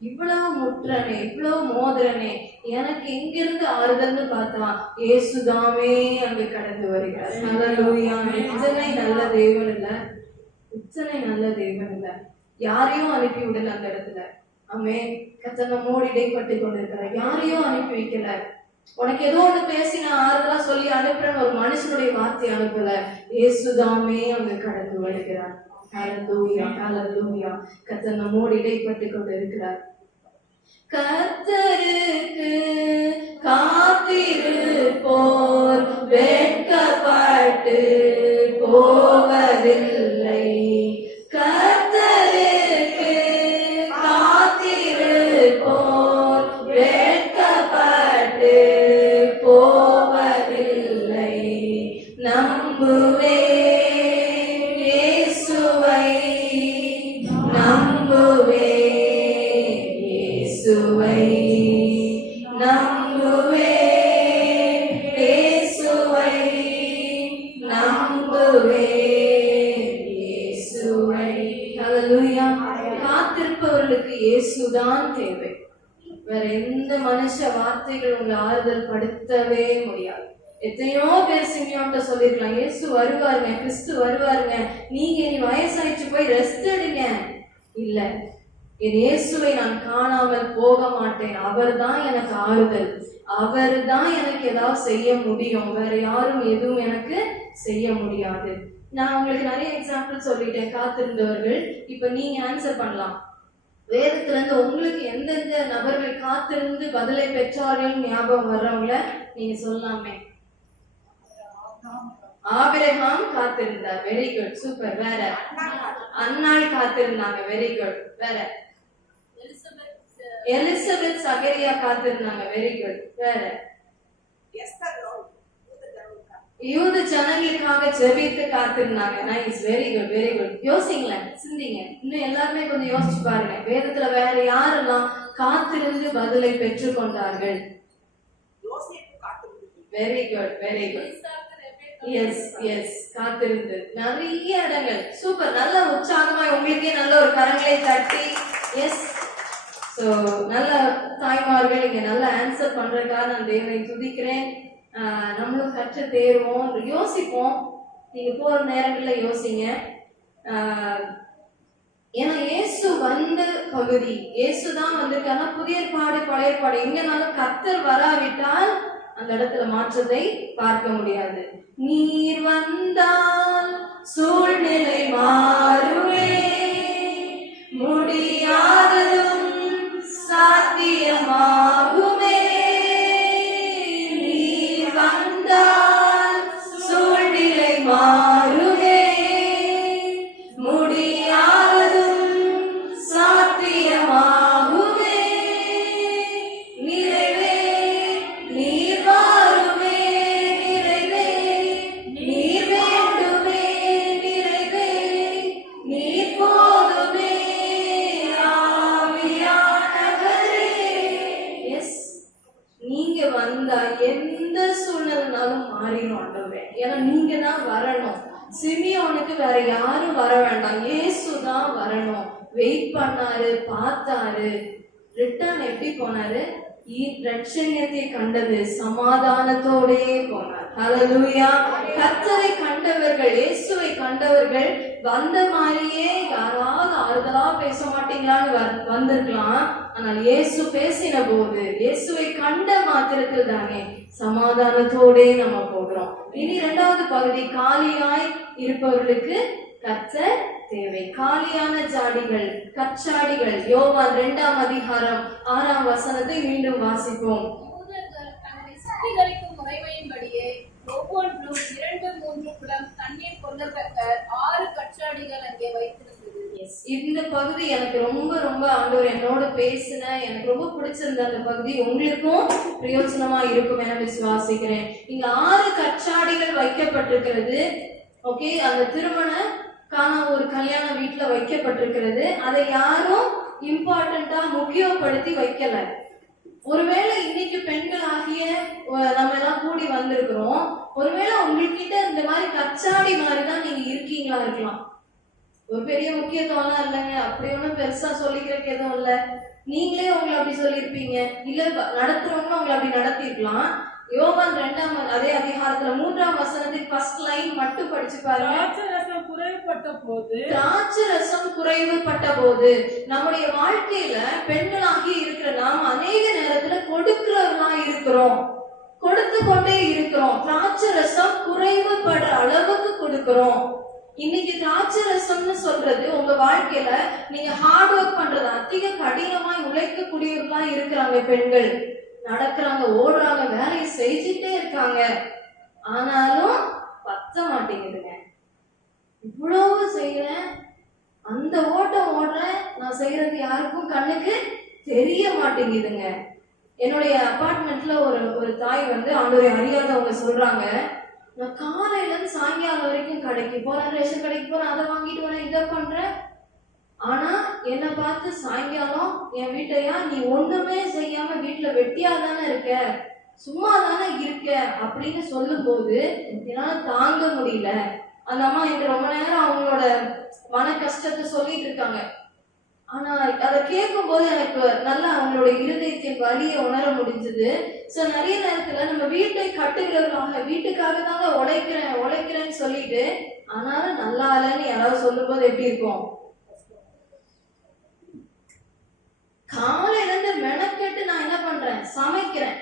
இவ்வளவு முற்றனே, இவ்வளவு மோதிரனே, எனக்கு எங்கிருந்து ஆறுதல்னு பார்த்தா இயேசுதாமே அங்கு கடந்து வருகிறார். ஹல்லேலூயா. இத்தனை நல்ல தேவன் இல்ல, இத்தனை நல்ல தேவன் இல்ல, யாரையும் அனுப்பி விடல அந்த இடத்துல. ஆமென். கர்த்தர் நம்மோடு இடைப்பட்டு கொண்டிருக்கிறார். யாரையும் அனுப்பி வைக்கல. உனக்கு ஏதோ ஒண்ணு பேசி நான் ஆறுதலா சொல்லி அனுப்புறேன்னு ஒரு மனுஷனுடைய வார்த்தை அனுப்பல. இயேசுதாமே அங்கு கடந்து வருகிறார். ஹல்லேலூயா, ஹல்லேலூயா. கர்த்தர் நம்மோடு இடைப்பட்டு கொண்டிருக்கிறார். கர்த்தருக்கு காத்திருப்போர் வெட்கப்பட்டு போவதில்லை. கர்த்தருக்கு காத்திருப்போர் வெட்கப்பட்டு போவதில்லை. நம்புவே காத்திருப்பவர்களுக்கு இயேசுதான் தேவை. வேற எந்த மனுஷ வார்த்தைகள் உங்களை ஆறுதல் படுத்தவே முடியாது. எத்தனையோ பேர் சிமியோன்ட்ட சொல்லிருக்கலாம், இயேசு வருவாருங்க, கிறிஸ்து வருவாருங்க, நீங்க இனி வயசாயிடுச்சு போய் ரெஸ்ட் எடுங்க. இல்ல, என் இயேசுவை நான் காணாமல் போக மாட்டேன். அவர் தான் எனக்கு ஆறுதல், அவர் தான் எனக்கு ஏதாவது செய்ய முடியும். வேற யாரும் எதுவும் எனக்கு செய்ய முடியாது. நான் உங்களுக்கு நிறைய எக்ஸாம்பிள் சொல்லிட்டேன் காத்திருந்தவர்கள். இப்ப நீங்க ஆன்சர் பண்ணலாம். வேதத்துல இருந்து உங்களுக்கு எந்தெந்த நபர்கள் காத்திருந்து பதிலை பெற்றார்கள் ஞாபகம் வர்றவங்கள நீங்க சொல்லலாமே. ஆபிரகாம் காத்திருந்தார். Very good, super. வேற? அன்னாள் காத்திருந்தாங்க. Very good. வேற? எலிசபெத் சகரியா காத்திருந்தாங்க. Very good. வேற? யூத ஜனங்களுக்காக ஜெபித்து காத்திருந்தாங்க. Nice, very good, very good. யோசிங்களேன், சிந்திங்க. இன்னும் எல்லாருமே கொஞ்சம் யோசிச்சு பாருங்க. வேதத்துல வேற யாரெல்லாம் காத்திருந்து பதிலை பெற்றுக் கொண்டார்கள்? Very good, very good. Yes yes, காத்திருந்து நிறைய இடங்கள். சூப்பர். நல்ல உற்சாகமா உங்களுக்கே நல்ல ஒரு கரங்களை தட்டி. எஸ். சோ நல்ல தாய்மார்கள் இங்க நல்ல ஆன்சர் பண்றதுக்காக நான் தேவனை துதிக்கிறேன். நம்மளும் கற்று தேர்வோம், யோசிப்போம். நீங்க போற நேரங்கள்ல யோசிங்க. ஏன்னா இயேசு வந்த பகுதி, இயேசுதான் வந்திருக்காங்க. புதிய ஏற்பாடு பழைய ஏற்பாடு எங்கனாலும் கர்த்தர் வராவிட்டால் அந்த இடத்துல மாற்றத்தை பார்க்க முடியாது. நீர் வந்தால் சூழ்நிலை மாறுமே, முடியாததும் சாத்தியமாகுமே. நீர் வந்தால் சூழ்நிலை மாறுமே, முடியாததும் சாத்தியமாகுமே. நிறைவே நீர் வாருமே, நிறைவே நீர் வேண்டுமே, நிறைவே நீர் போதுமே ஆவியானவரே. எஸ், நீங்க வந்தா எந்த சூழ்நிலைனாலும் மாறிடும் ஆண்டவரே. ஏன்னா நீங்க தான் வரணும். சிமியோனுக்கு வேற யாரும் வர வேண்டாம், இயேசு தான் வரணும். வெயிட் பண்ணாரு, பார்த்தாரு, ரிட்டர்ன் எப்படி போனாரு? ரட்சணியத்தை கண்டது சமாதானத்தோடே போனார். ஹல்லேலூயா. கர்த்தரை கண்டவர்கள், இயேசுவை கண்டவர்கள் வந்த மாதிரியே யாராவது ஆறுதலா பேச மாட்டீங்களான்னு வந்திருக்கலாம். ஆனால் இயேசு பேசின போது, இயேசுவை கண்ட மாத்திரத்தில் தானே சமாதானத்தோடே நம்ம போகிறோம். இனி இரண்டாவது பகுதி, காலியாய் இருப்பவர்களுக்கு கர்த்தர் தேவை. காலியான ஜாடிகள், கச்சாடிகள். யோவான் 2ஆம் அதிகாரம் 6ஆம் வசனத்தை மீண்டும் வாசிப்போம். யூதர்கள் தங்களை சுத்திகரிக்கும் முறைமையின்படியே ஒவ்வொன்றும் 2-3 குடம் தண்ணீர் கொள்ளத்தக்க 6 கச்சாடிகள் அங்கே வைத்திருந்தது. இந்த பகுதி எனக்கு ரொம்ப ரொம்ப ஆண்டவர் என்னோட பேசின, எனக்கு ரொம்ப பிடிச்சிருந்த அந்த பகுதி உங்களுக்கும் பிரயோஜனமா இருக்கும் என விசுவாசிக்கிறேன். இங்க 6 கச்சாடிகள் வைக்கப்பட்டிருக்கிறது. ஓகே, அந்த திருமண ஒரு கல்யாண வீட்டுல வைக்கப்பட்டிருக்கிறது. அதை யாரும் இம்பார்ட்டண்டா முக்கியப்படுத்தி வைக்கல. ஒருவேளை இன்னைக்கு பெண்கள் ஆகிய நம்ம எல்லாம் கூடி வந்திருக்கிறோம். ஒருவேளை உங்ககிட்ட இந்த மாதிரி கச்சாடி மாதிரிதான் நீங்க இருக்கீங்களா இருக்கலாம். ஒரு பெரிய முக்கியத்துவம்லாம் இல்லைங்க, அப்படி ஒண்ணும் பெருசா சொல்லிக்கிறதுக்கு எதுவும் இல்ல. நீங்களே உங்களை அப்படி சொல்லியிருப்பீங்க, இல்ல நடத்துறவங்களும் உங்களை அப்படி நடத்திருக்கலாம். யோவான் 2ஆம் அதே அதிகாரத்துல 3ஆம் வசனத்தின் ஃபர்ஸ்ட் லைன் மட்டும் படிச்சு பாருங்க. திராட்சரசம் குறைவுபட்ட போது, திராட்சரசம் குறைவுபட்ட போது நம்முடைய வாழ்க்கையில பெண்களாகி இருக்கிற நாம் அநேக நேரத்துல கொடுக்கிறவர்களா இருக்கிறோம், கொடுத்து கொண்டே இருக்கிறோம். திராட்சரசம் குறைவுபடுற அளவுக்கு கொடுக்கிறோம். இன்னைக்கு திராட்சரசம்னு சொல்றது உங்க வாழ்க்கையில நீங்க ஹார்ட் ஒர்க் பண்றது, அதிக கடினமாய் உழைக்கக்கூடியவர்களா இருக்கிறாங்க பெண்கள். நடக்கிறாங்க, ஓடுறாங்க, வேலையை செஞ்சுட்டே இருக்காங்க. ஆனாலும் பத்த மாட்டேங்குதுங்க. இவ்வளவு செய்யறேன், அந்த ஓட்டம் ஓடுறேன், நான் செய்யறது யாருக்கும் கண்ணுக்கு தெரிய மாட்டேங்குதுங்க. என்னுடைய அபார்ட்மெண்ட்ல ஒரு தாய் வந்து ஆண்டவரை அறியாதவங்க சொல்றாங்க, நான் காலையில இருந்து சாயங்காலம் வரைக்கும் கடைக்கு போறேன், ரேஷன் கடைக்கு போறேன், அதை வாங்கிட்டு வரேன், இதை பண்றேன். ஆனா என்ன பார்த்து சாயங்காலம் என் வீட்டையா நீ ஒண்ணுமே செய்யாம வீட்டுல வெட்டியா தானே இருக்க, சும்மா தானே இருக்க அப்படின்னு சொல்லும் போது என்னால தாங்க முடியல. அந்த அம்மா எனக்கு ரொம்ப நேரம் அவங்களோட மன கஷ்டத்தை சொல்லிட்டு இருக்காங்க. ஆனா அதை கேட்கும் போது எனக்கு நல்லா அவங்களோட இருதயத்தின் வலியை உணர முடிஞ்சது. சோ நிறைய நேரத்துல நம்ம வீட்டை கட்டுகிறவர்களாக, வீட்டுக்காக தாங்க உழைக்கிறேன்னு சொல்லிட்டு ஆனாலும் நல்லா இல்லைன்னு யாராவது சொல்லும் போது எப்படி இருக்கும்? காலையில இருந்து மெனக்கெட்டு நான் என்ன பண்றேன், சமைக்கிறேன்,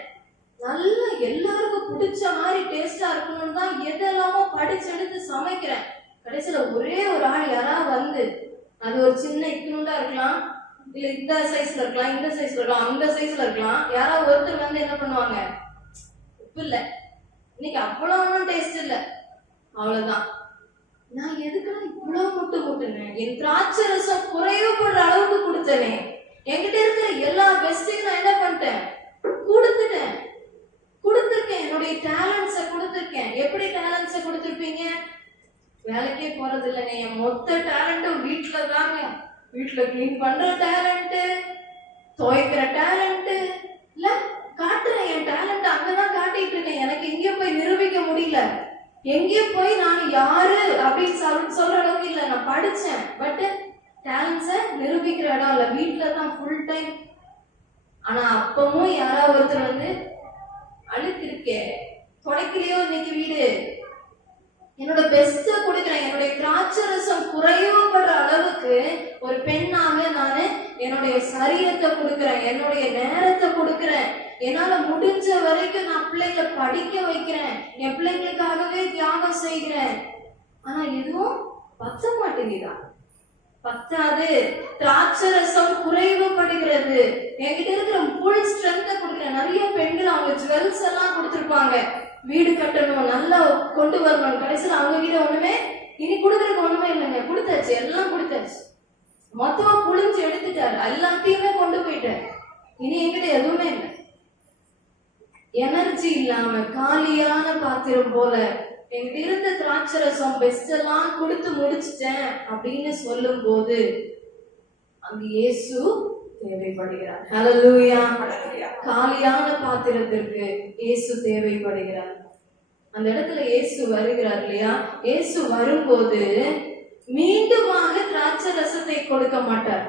நல்லா எல்லாருக்கும் பிடிச்ச மாதிரி டேஸ்டா இருக்கணும்னு தான் எதெல்லாமோ படிச்செடுத்து சமைக்கிறேன். கடைசியில ஒரே ஒரு ஆள் யாராவது வந்து, அது ஒரு சின்ன இத்தினுண்டா இருக்கலாம், இல்ல இந்த சைஸ்ல இருக்கலாம், இந்த சைஸ்ல இருக்கலாம், அந்த சைஸ்ல இருக்கலாம், யாராவது ஒருத்தர் வந்து என்ன பண்ணுவாங்க, உப்பு இல்ல, இன்னைக்கு அவ்வளவு டேஸ்ட் இல்ல, அவ்வளவுதான். நான் எதுக்குன்னா இவ்வளவு முட்டுனேன்? என் திராட்சை ரசம் குறைவுபடுற அளவுக்கு கொடுத்தனே. என்கிட்ட இருக்கிற எல்லா பெஸ்டையும் நான் என்ன பண்ணிட்டேன்? கொடுத்துருக்கேன். என்னுடைய டேலண்ட்ஸை கொடுத்துருக்கேன். எப்படி டேலண்ட்ஸை கொடுத்துருப்பீங்க? வேலைக்கே போறது இல்லைங்க. என் மொத்த டேலண்ட்டும் வீட்டுல தாங்க. வீட்டுல கிளீன் பண்ற டேலண்ட், துவைக்கிற டேலண்ட் இல்ல காட்டுறேன். என் டேலண்ட் அங்கதான் காட்டிட்டு இருக்கேன். எனக்கு எங்கேயும் போய் நிரூபிக்க முடியல. எங்கேயும் போய் நான் யாரு அப்படின்னு சொல்ற அளவுக்கு இல்ல. நான் படிச்சேன், பட் டேலண்ட்ஸை நிரூபிக்கிற இடம் இல்ல. வீட்டுல தான் ஃபுல் டைம். ஆனா அப்பவும் யாராவது ஒருத்தர் வந்து அழுக்கு இருக்கே, துடைக்கலையோ இன்னைக்கு வீடு, என்னோட பெஸ்ட கொடுக்குறேன். என்னுடைய திராட்சை ரசம் குறைவுபடுற அளவுக்கு ஒரு பெண்ணாக நானு என்னுடைய சரீரத்தை கொடுக்குறேன், என்னுடைய நேரத்தை கொடுக்குறேன். என்னால முடிஞ்ச வரைக்கும் நான் பிள்ளைங்களை படிக்க வைக்கிறேன், என் பிள்ளைங்களுக்காகவே தியாகம் செய்கிறேன். ஆனா எதுவும் பத்த மாட்டேங்குதா? பத்தாது. திராட்சை ரசம் குறைவுபடுகிறது. என்கிட்ட இருக்கிற ஃபுல் ஸ்ட்ரென்த்தை கொடுக்குறேன். நிறைய பெண்கள் அவங்க ஜுவல்ஸ் எல்லாம் கொடுத்துருப்பாங்க, வீடு கட்டணும், நல்லா கொண்டு வரணும். கடைசியில் அவங்க கிட்ட ஒண்ணுமே, இனி கொடுக்கறதுக்கு ஒண்ணுமே இல்லைங்க. கொடுத்தாச்சு, எல்லாம் கொடுத்தாச்சு. மொத்தமா புளிஞ்சு எடுத்துட்டாரு, எல்லாத்தையுமே கொண்டு போயிட்டாரு. இனி என்கிட்ட எதுவுமே இல்லை. எனர்ஜி இல்லாம காலியான பாத்திரம் போல என்கிட்ட இருந்த திராட்சை ரசம் பெஸ்ட் எல்லாம் கொடுத்து முடிச்சிட்டேன் அப்படின்னு சொல்லும் போது அங்கு இயேசு தேவைப்படுகிறார். ஹல்லேலூயா. காலியான பாத்திரத்திற்கு இயேசு தேவைப்படுகிறார். அந்த இடத்துல இயேசு வருகிறார் இல்லையா? இயேசு வரும்போது மீண்டுமாக திராட்சை ரசத்தை கொடுக்க மாட்டார்.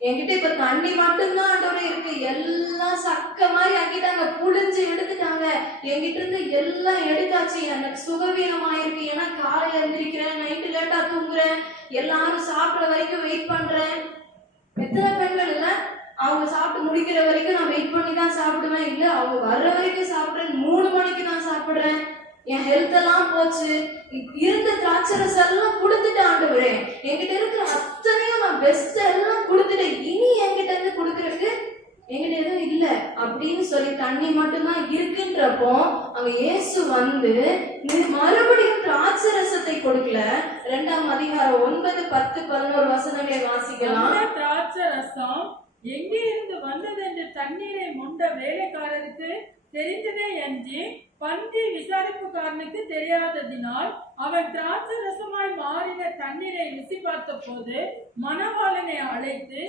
என்கிட்ட இப்ப தண்ணி மட்டும்தான் ஆண்டவரே இருக்கு, எல்லாம் சக்க மாதிரி ஆக்கிட்டாங்க, புளிஞ்சு எடுத்துட்டாங்க. என்கிட்ட இருந்து எல்லாம் எடுத்தாச்சு. எனக்கு சுகவீனமாயிருக்கு, ஏன்னா காலையில எழுந்திருக்கிறேன், நைட்டு லேட்டா தூங்குறேன், எல்லாரும் சாப்பிடுற வரைக்கும் வெயிட் பண்றேன். எத்தனை பெண்கள் இல்ல, அவங்க சாப்பிட்டு முடிக்கிற வரைக்கும் நான் வெயிட் பண்ணி தான் சாப்பிடுவேன். இல்ல அவங்க வர்ற வரைக்கும் சாப்பிடுறேன், 3 மணிக்கு நான் சாப்பிடுறேன். என் ஹெல்த் எல்லாம் போச்சு. இருந்த திராட்சை ரசம் எல்லாம் கொடுத்துட்டு ஆண்டவரே, என்கிட்ட இருக்கிற அத்தனையும் நான் பெஸ்ட் எல்லாம் கொடுத்துட்டேன். இனி என்கிட்ட இருந்து கொடுக்கறதுக்கு என்கிட்ட எதுவும் இல்ல அப்படின்னு சொல்லி தண்ணி மட்டும்தான் இருக்குன்றப்போ அங்க இயேசு வந்து மறுபடியும் திராட்சை ரசத்தை கொடுக்கல. 2ஆம் அதிகாரம் 9, 10, 11 வசனங்களை வாசிக்கலாம். திராட்சை ரசம் எங்கே இருந்து வந்தது என்று தண்ணீரை மொண்ட வேலைக்காரருக்கு தெரிந்ததே என்று பன்றி விசாரிப்புக்காரனுக்கு தெரியாததினால் அவன் திராட்சை ரசமாய் மாறின தண்ணீரை ருசி பார்த்த போது மணவாளனை அழைத்து,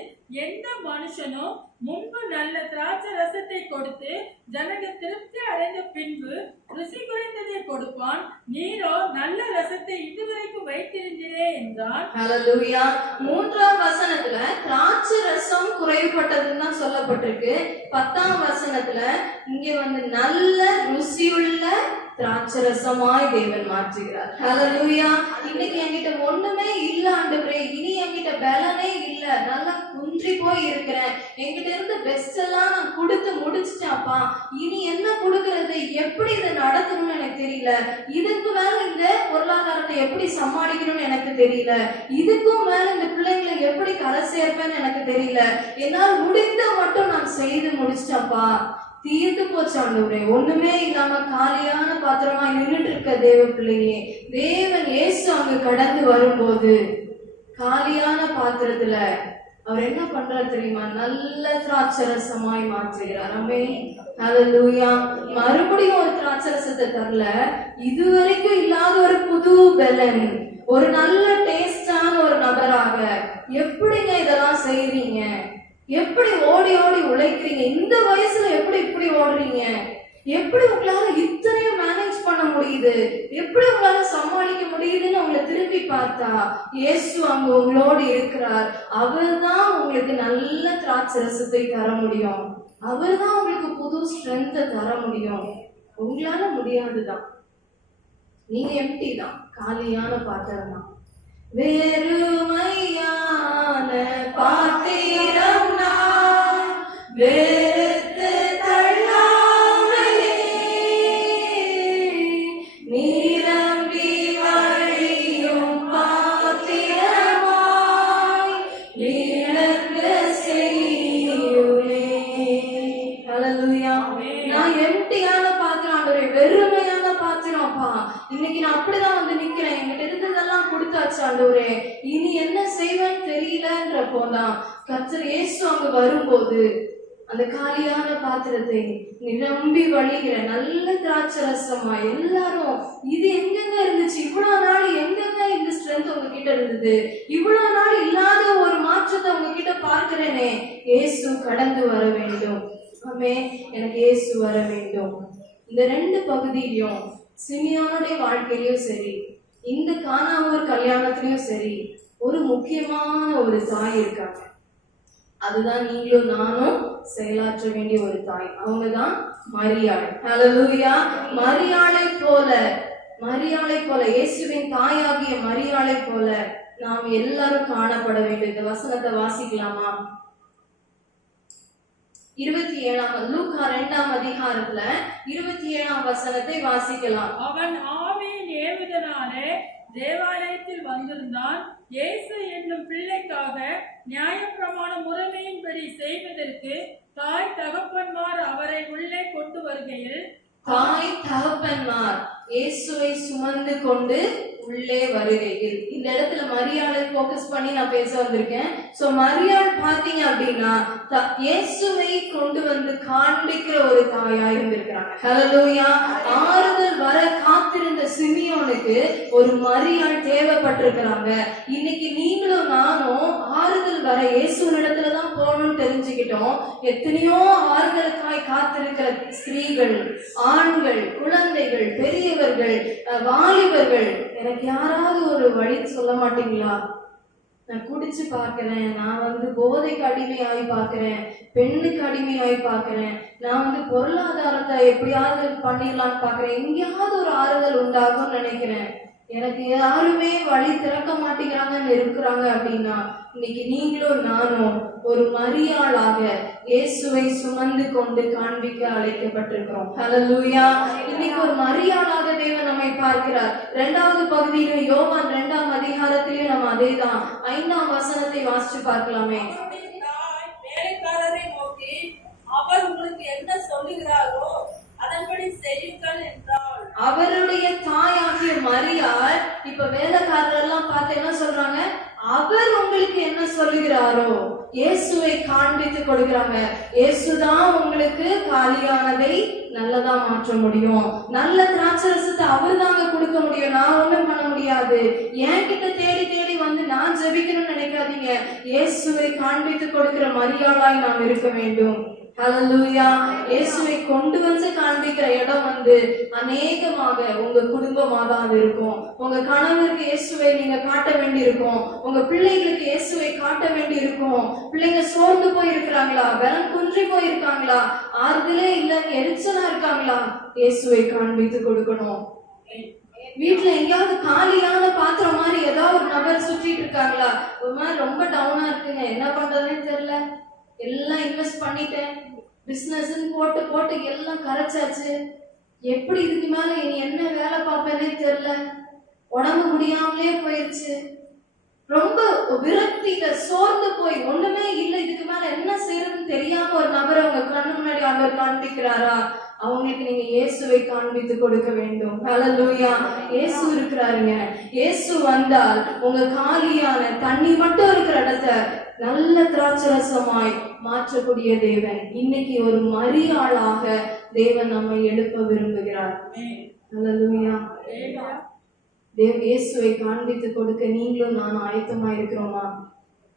எந்த மனுஷனும் முன்பு நல்ல திராட்சை ரசத்தை கொடுத்து ஜனக திருப்தி அடைந்த பின்பு ருசி குறைந்ததை கொடுப்பான், நீரோ நல்ல ரசத்தை இதுவரைக்கும் வைத்திருந்தீரே என்றார். ஹல்லேலூயா. 3ஆம் வசனத்துல திராட்சை ரசம் குறைவுபட்டதுன்னு தான் சொல்லப்பட்டிருக்கு. 10ஆம் வசனத்துல இங்க வந்து நல்ல ருசியுள்ள திராட்சை ரசமாய் தேவன் மாற்றுகிறார். ஹல்லேலூயா. இன்னைக்கு என்கிட்ட ஒண்ணுமே இல்ல ஆண்டவரே, இனி என்கிட்ட பலனே இல்ல, நல்லா குன்றி போய் இருக்கிறேன், என்கிட்ட இருந்த பெஸ்ட் எல்லாம் நான் கொடுத்து முடிச்சிட்டேன்ப்பா, இனி என்ன கொடுக்கறது, எப்படி இதை நடத்தணும்னு எனக்கு தெரியல, இதுக்கு மேல இந்த பொருளாதாரத்தை எப்படி சமாளிக்கணும்னு எனக்கு தெரியல, இதுக்கும் மேல இந்த பிள்ளைங்களை எப்படி கரை சேர்ப்பேன்னு எனக்கு தெரியல, என்னால் முடிந்த மட்டும் நான் செய்து முடிச்சிட்டேன்ப்பா, தீர்த்து போச்சு ஆண்டவரே, ஒண்ணுமே இல்லாம காலியான பாத்திரமா நின்றுட்டு இருக்க தேவ பிள்ளையே, தேவன் இயேசு அங்க கடந்து வரும்போது காலியான பாத்திரத்துல அவர் என்ன பண்றாரு தெரியுமா? நல்ல திராட்சை ரசமாய் மாற்றுகிறார். ஆமென். ஹல்லேலூயா. மறுபடியும் ஒரு திராட்சை ரசத்தை தரல, இதுவரைக்கும் இல்லாத ஒரு புது பலன், ஒரு நல்ல டேஸ்டான ஒரு நபராக. எப்படிங்க இதெல்லாம் செய்றீங்க? எப்படி ஓடி ஓடி உழைக்கிறீங்க? இந்த வயசுல எப்படி இப்படி ஓடுறீங்க? எப்படி உங்களால இத்தனையும் மேனேஜ் பண்ண முடியுது? எப்படி உங்களால சமாளிக்க முடியுதுன்னு உங்களை திருப்பி பார்த்தா இயேசு அங்க உங்களோடு இருக்கிறார். அவர் தான் உங்களுக்கு நல்ல திராட்சை ரசத்தை தர முடியும். அவர் தான் உங்களுக்கு புது ஸ்ட்ரென்த்தை தர முடியும். உங்களால முடியாதுதான். நீங்க எம்டி தான், காலியான பாத்திரம் தான். வெறுமையான பாத்திரம் நான் வெறுத்து தள்ளாமலே நிரம்பி வழியும் பாத்திரமாய் விளங்க செய்யுமே. ஹல்லேலூயா. நான் எம்டியான பாத்திரம் ஆண்டவரே, வெறுமையான பாத்திரம் அப்பா, இல்லப்பா, இன்னைக்கு நான் அப்படிதான் வந்து நிக்கிறேன், என்கிட்ட இருந்ததெல்லாம் கொடுத்தாச்சு ஆண்டவரே, இனி என்ன செய்வேன்னு தெரியலன்றப்போதான் கர்த்தர் இயேசு அங்க வரும்போது அந்த காலியான பாத்திரத்தை நிரம்பி வழிகிற நல்ல திராட்சை ரசமா எல்லாரும், இது எங்கெங்க இருந்துச்சு இவ்வளவு நாள், எங்கெங்க இந்த ஸ்ட்ரென்த் உங்ககிட்ட இருந்தது, இவ்வளவு நாள் இல்லாத ஒரு மாற்றத்தை உங்ககிட்ட பார்க்கிறேனே, இயேசு கடந்து வர வேண்டும். ஆமே, எனக்கு இயேசு வர வேண்டும். இந்த ரெண்டு பகுதியிலும் சிமியோனுடைய வாழ்க்கையிலயும் சரி, இந்த கானாவூர் கல்யாணத்திலயும் சரி, ஒரு முக்கியமான ஒரு தாய் இருக்காங்க. அதுதான் நீங்களும் நானும் செயலாற்ற வேண்டிய ஒரு தாய். அவங்கதான் மரியாள். ஹல்லேலூயா. மரியாளை போல இயேசுவின் தாயாகிய மரியாளை போல நாம் எல்லாரும் காணப்பட வேண்டும். இந்த வசனத்தை வாசிக்கலாமா? 27 லூக்கா 2ஆம் அதிகாரத்துல 27ஆம் வசனத்தை வாசிக்கலாம். அவன் ஆவியின் ஏவுதனாலே தேவாலயத்தில் வந்திருந்தான். இயேசு என்னும் பிள்ளைக்காக நியாயப்பிரமாண முறைமையின்படி செய்வதற்கு தாய் தகப்பன்மார் அவரை உள்ளே கொண்டு வருகையில், தாய் தகப்பன்மார் இயேசுவை சுமந்து கொண்டு உள்ளே வருகையில், இந்த இடத்துல மரியாளை போக்கஸ் பண்ணி நான் பேச வந்திருக்கேன். சோ மரியாள் பாத்தீங்க அப்படின்னா இயேசுவை கொண்டு வந்து காண்பிக்கிற ஒரு தாயா இருந்திருக்கிறாங்க. ஹல்லேலூயா. ஆறுதல் வர காத்திருந்த சிமியோனுக்கு ஒரு மரியாள் தேவைப்பட்டிருக்கிறாங்க. இன்னைக்கு நீங்களும் நானும் ஆறுதல் வர இயேசுவினிடத்துலதான் போகணும்னு தெரிஞ்சுக்கிட்டோம். எத்தனையோ ஆறுதலுக்காய் காத்திருக்கிற ஸ்திரீகள், ஆண்கள், குழந்தைகள், பெரியவர்கள், வாலிபர்கள், எனக்கு யாராவது ஒரு வழி சொல்ல மாட்டீங்களா? நான் குடிச்சு பாக்குறேன், நான் வந்து போதைக்கு அடிமையாகி பாக்குறேன், பெண்ணுக்கு அடிமையாகி பாக்குறேன், நான் வந்து பொருளாதாரத்தை எப்படியாவது பண்ணிடலான்னு பாக்குறேன், எங்கேயாவது ஒரு ஆறுதல் உண்டாகும் நினைக்கிறேன், எனக்கு யாருமே வழி திறக்க மாட்டேங்கிறாங்கன்னு இருக்கிறாங்க அப்படின்னா, இன்னைக்கு நீங்களும் நானும் ஒரு மரியாளாக இயேசுவை சுமந்து கொண்டு காண்பிக்க அழைக்கப்பட்டிருக்கிறோம். ஹல்லேலூயா. இன்னைக்கு ஒரு மரியாளாக தேவன் நம்மை பார்க்கிறார். 2வது பகுதியிலும் யோவான் 2ஆம் அதிகாரத்திலும் நம்ம அதேதான் 5ஆம் வசனத்தை வாசிச்சு பார்க்கலாமே. வேலைக்காரரை நோக்கி, அவர் உங்களுக்கு என்ன சொல்லுகிறாரோ அதன்படி செய்யுங்கள் என்றார். அவருடைய தாயாகிய மரியாள் இப்ப வேலைக்காரர் எல்லாம் பார்த்து என்ன சொல்றாங்க? அவர் உங்களுக்கு என்ன சொல்லுகிறாரோ இயேசுவை காண்பித்து கொடுக்கிறாங்க. இயேசுதான் உங்களுக்கு காலியானதை நல்லதா மாற்ற முடியும். நல்ல திராட்சரசத்தை அவர் தாங்க கொடுக்க முடியும். நான் ஒண்ணும் பண்ண முடியாது. என்கிட்ட தேடி தேடி வந்து நான் ஜெபிக்கணும்னு நினைக்காதீங்க. இயேசுவை காண்பித்து கொடுக்கிற மரியாளாய் நாம் இருக்க வேண்டும். ஹல்லேலூயா. இயேசுவை கொண்டு வந்து காண்பிக்கிற இடம் வந்து அநேகமாக உங்க குடும்பமா தான் இருக்கும். உங்க கணவருக்கு இயேசுவை நீங்க காட்ட வேண்டி இருக்கும். உங்க பிள்ளைகளுக்கு இயேசுவை காட்ட வேண்டி இருக்கும். பிள்ளைங்க சோர்ந்து போய் இருக்கிறாங்களா, பலம் குன்றி போய் இருக்காங்களா, ஆறுதலே இல்லைன்னு எரிச்சலா இருக்காங்களா, இயேசுவை காண்பித்து கொடுக்கணும். வீட்டுல எங்கேயாவது காலியான பாத்திரம் மாதிரி ஏதாவது ஒரு நபர் சுற்றிட்டு இருக்காங்களா, ஒரு மாதிரி ரொம்ப டவுனா இருக்குங்க, என்ன பண்றதுன்னு தெரியல, எல்லாம் இன்வெஸ்ட் பண்ணிட்டேன், பிசினஸ் போட்டு போட்டு எல்லாம் கரைச்சாச்சு, எப்படி இதுக்கு மேல இனி என்ன வேலை பார்ப்பேனே தெரியல, உடம்பு முடியாமலே போயிடுச்சு, ரொம்ப விரக்தியில சோர்ந்து போய் ஒண்ணுமே இல்லை, இதுக்கு மேல என்ன செய்யறதுன்னு தெரியாம ஒரு நபரை உங்க கண்ணு முன்னாடி அவர் காண்பிக்கிறாரா, அவங்களுக்கு நீங்க இயேசுவை காண்பித்து கொடுக்க வேண்டும். ஹல்லேலூயா. இயேசு இருக்கிறாருங்க. இயேசு வந்தால் உங்க காலியான தண்ணி மட்டும் இருக்கிற இடத்த நல்ல திராட்சரசமாய் மாற்றக்கூடிய தேவன் இன்னைக்கு ஒரு மரியாளாக தேவன் நம்மை எழுப்ப விரும்புகிறார். ஹல்லேலூயா. இயேசுவை காண்பித்து கொடுக்க நீங்களும் நானும் ஆயத்தமா இருக்கிறோமா?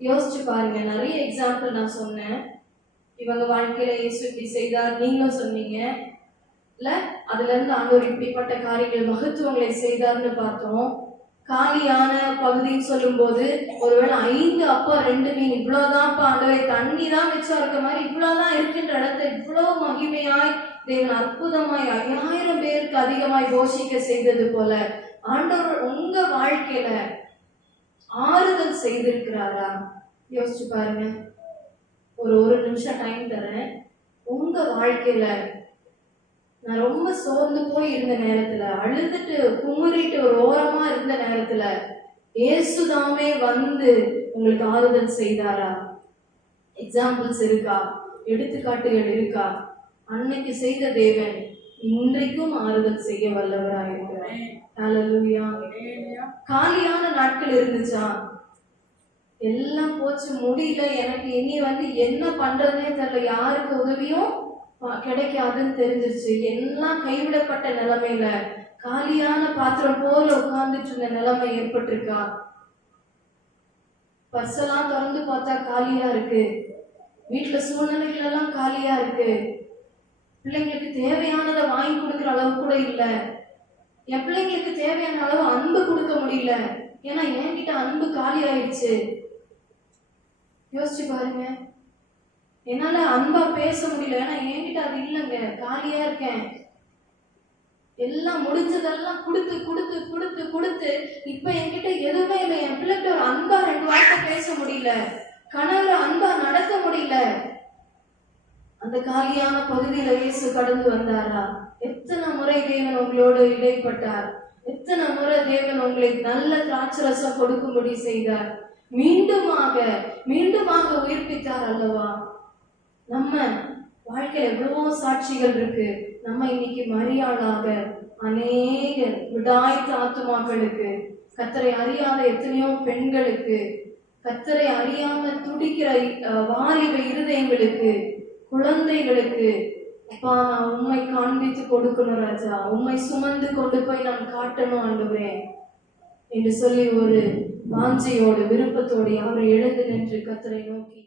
யோசிச்சு பாருங்க. நிறைய எக்ஸாம்பிள் நான் சொன்னேன். இவங்க வாழ்க்கையில இயேசு இப்படி செய்தார், நீங்களும் சொன்னீங்க இல்ல, அதுல இருந்து ஆண்டவர் இப்படிப்பட்ட காரியங்கள் மகத்துவங்களை செய்தார்னு பார்த்தோம். காலியான பகுதின்னு சொல்லும் போது ஒருவேளை 5 அப்பா 2 மீன் இவ்வளவுதான்ப்பா ஆண்டவரே, தண்ணி தான் மிச்சம் இருக்க மாதிரி இவ்வளவுதான் இருக்கின்ற இடத்தை இவ்வளவு மகிமையாய் தேவன் அற்புதமாய் 5000 பேருக்கு அதிகமாய் போஷிக்க செய்தது போல ஆண்டவர் உங்க வாழ்க்கையில ஆறுதல் செய்திருக்கிறாரா? யோசிச்சு பாருங்க. ஒரு நிமிஷம் டைம் தரேன். உங்க வாழ்க்கையில நான் ரொம்ப சோர்ந்து போய் இருந்த நேரத்துல, அழுதுட்டு குமுறிட்டு ஒரு ஓரமா இருந்த நேரத்துல இயேசுதாமே வந்து உங்களுக்கு ஆறுதல் செய்தாரா? எக்ஸாம்பிள்ஸ் இருக்கா? எடுத்துக்காட்டுகள் இருக்கா? அன்னைக்கு செய்த தேவன் இன்றைக்கும் ஆறுதல் செய்ய வல்லவராயிருக்கிறார். ஹalleluya. Hallelujah. காலியான நாட்கள் இருந்துச்சா? எல்லாம் போச்சு, முடியல, எனக்கு இனி என்ன பண்றதுனே தெரியல, யாருக்கு உதவியும் கிடைக்காதுன்னு தெரிஞ்சிருச்சு, எல்லாம் கைவிடப்பட்ட நிலைமையில காலியான பாத்திரம் போல உட்கார்ந்துட்டு இருந்த நிலைமை ஏற்பட்டிருக்கா? பர்செல்லாம் திறந்து பார்த்தா காலியா இருக்கு, வீட்டுல சூழ்நிலைகள் எல்லாம் காலியா இருக்கு, பிள்ளைங்களுக்கு தேவையானதை வாங்கி கொடுக்குற அளவு கூட இல்ல, என் பிள்ளைங்களுக்கு தேவையான அளவு அன்பு கொடுக்க முடியல, ஏன்னா என்கிட்ட அன்பு காலி ஆயிடுச்சு. யோசிச்சு பாருங்க, என்னால அன்பா பேச முடியல, ஏன்னா என்கிட்ட அது இல்லைங்க, காலியா இருக்கேன். எல்லாம் முடிஞ்சதெல்லாம் கொடுத்து கொடுத்து கொடுத்து கொடுத்து இப்ப என்கிட்ட எதுவுமே இல்லை. என் பிள்ளைகிட்ட ஒரு அன்பா 2 வார்த்தை பேச முடியல, கணவரை அன்பா நடத்த முடியல. அந்த காலியான பகுதியில இயேசு கடந்து வந்தாரா? எத்தனை முறை தேவன் உங்களோடு இடைப்பட்டார், எத்தனை முறை தேவன் உங்களை நல்ல திராட்சரசம் கொடுக்கும்படி செய்தார், மீண்டுமாக மீண்டுமாக உயிர்ப்பித்தார் அல்லவா? நம்ம வாழ்க்கையில எவ்வளவோ சாட்சிகள் இருக்கு. நம்ம இன்னைக்கு மரியாளாக அநேக விடாய்த்த ஆத்துமாக்களுக்கு, கர்த்தரை அறியாத எத்தனையோ பெண்களுக்கு, கர்த்தரை அறியாம துடிக்கிற வாலிப இருதயங்களுக்கு, குழந்தைகளுக்கு, அப்பா நான் உண்மை காண்பித்து கொடுக்கணும் ராஜா, உண்மை சுமந்து கொண்டு போய் நான் காட்டணும் ஆண்டவரே என்று சொல்லி ஒரு வாஞ்சையோடு விருப்பத்தோடு அவரை எழுந்து நின்று கர்த்தரை நோக்கி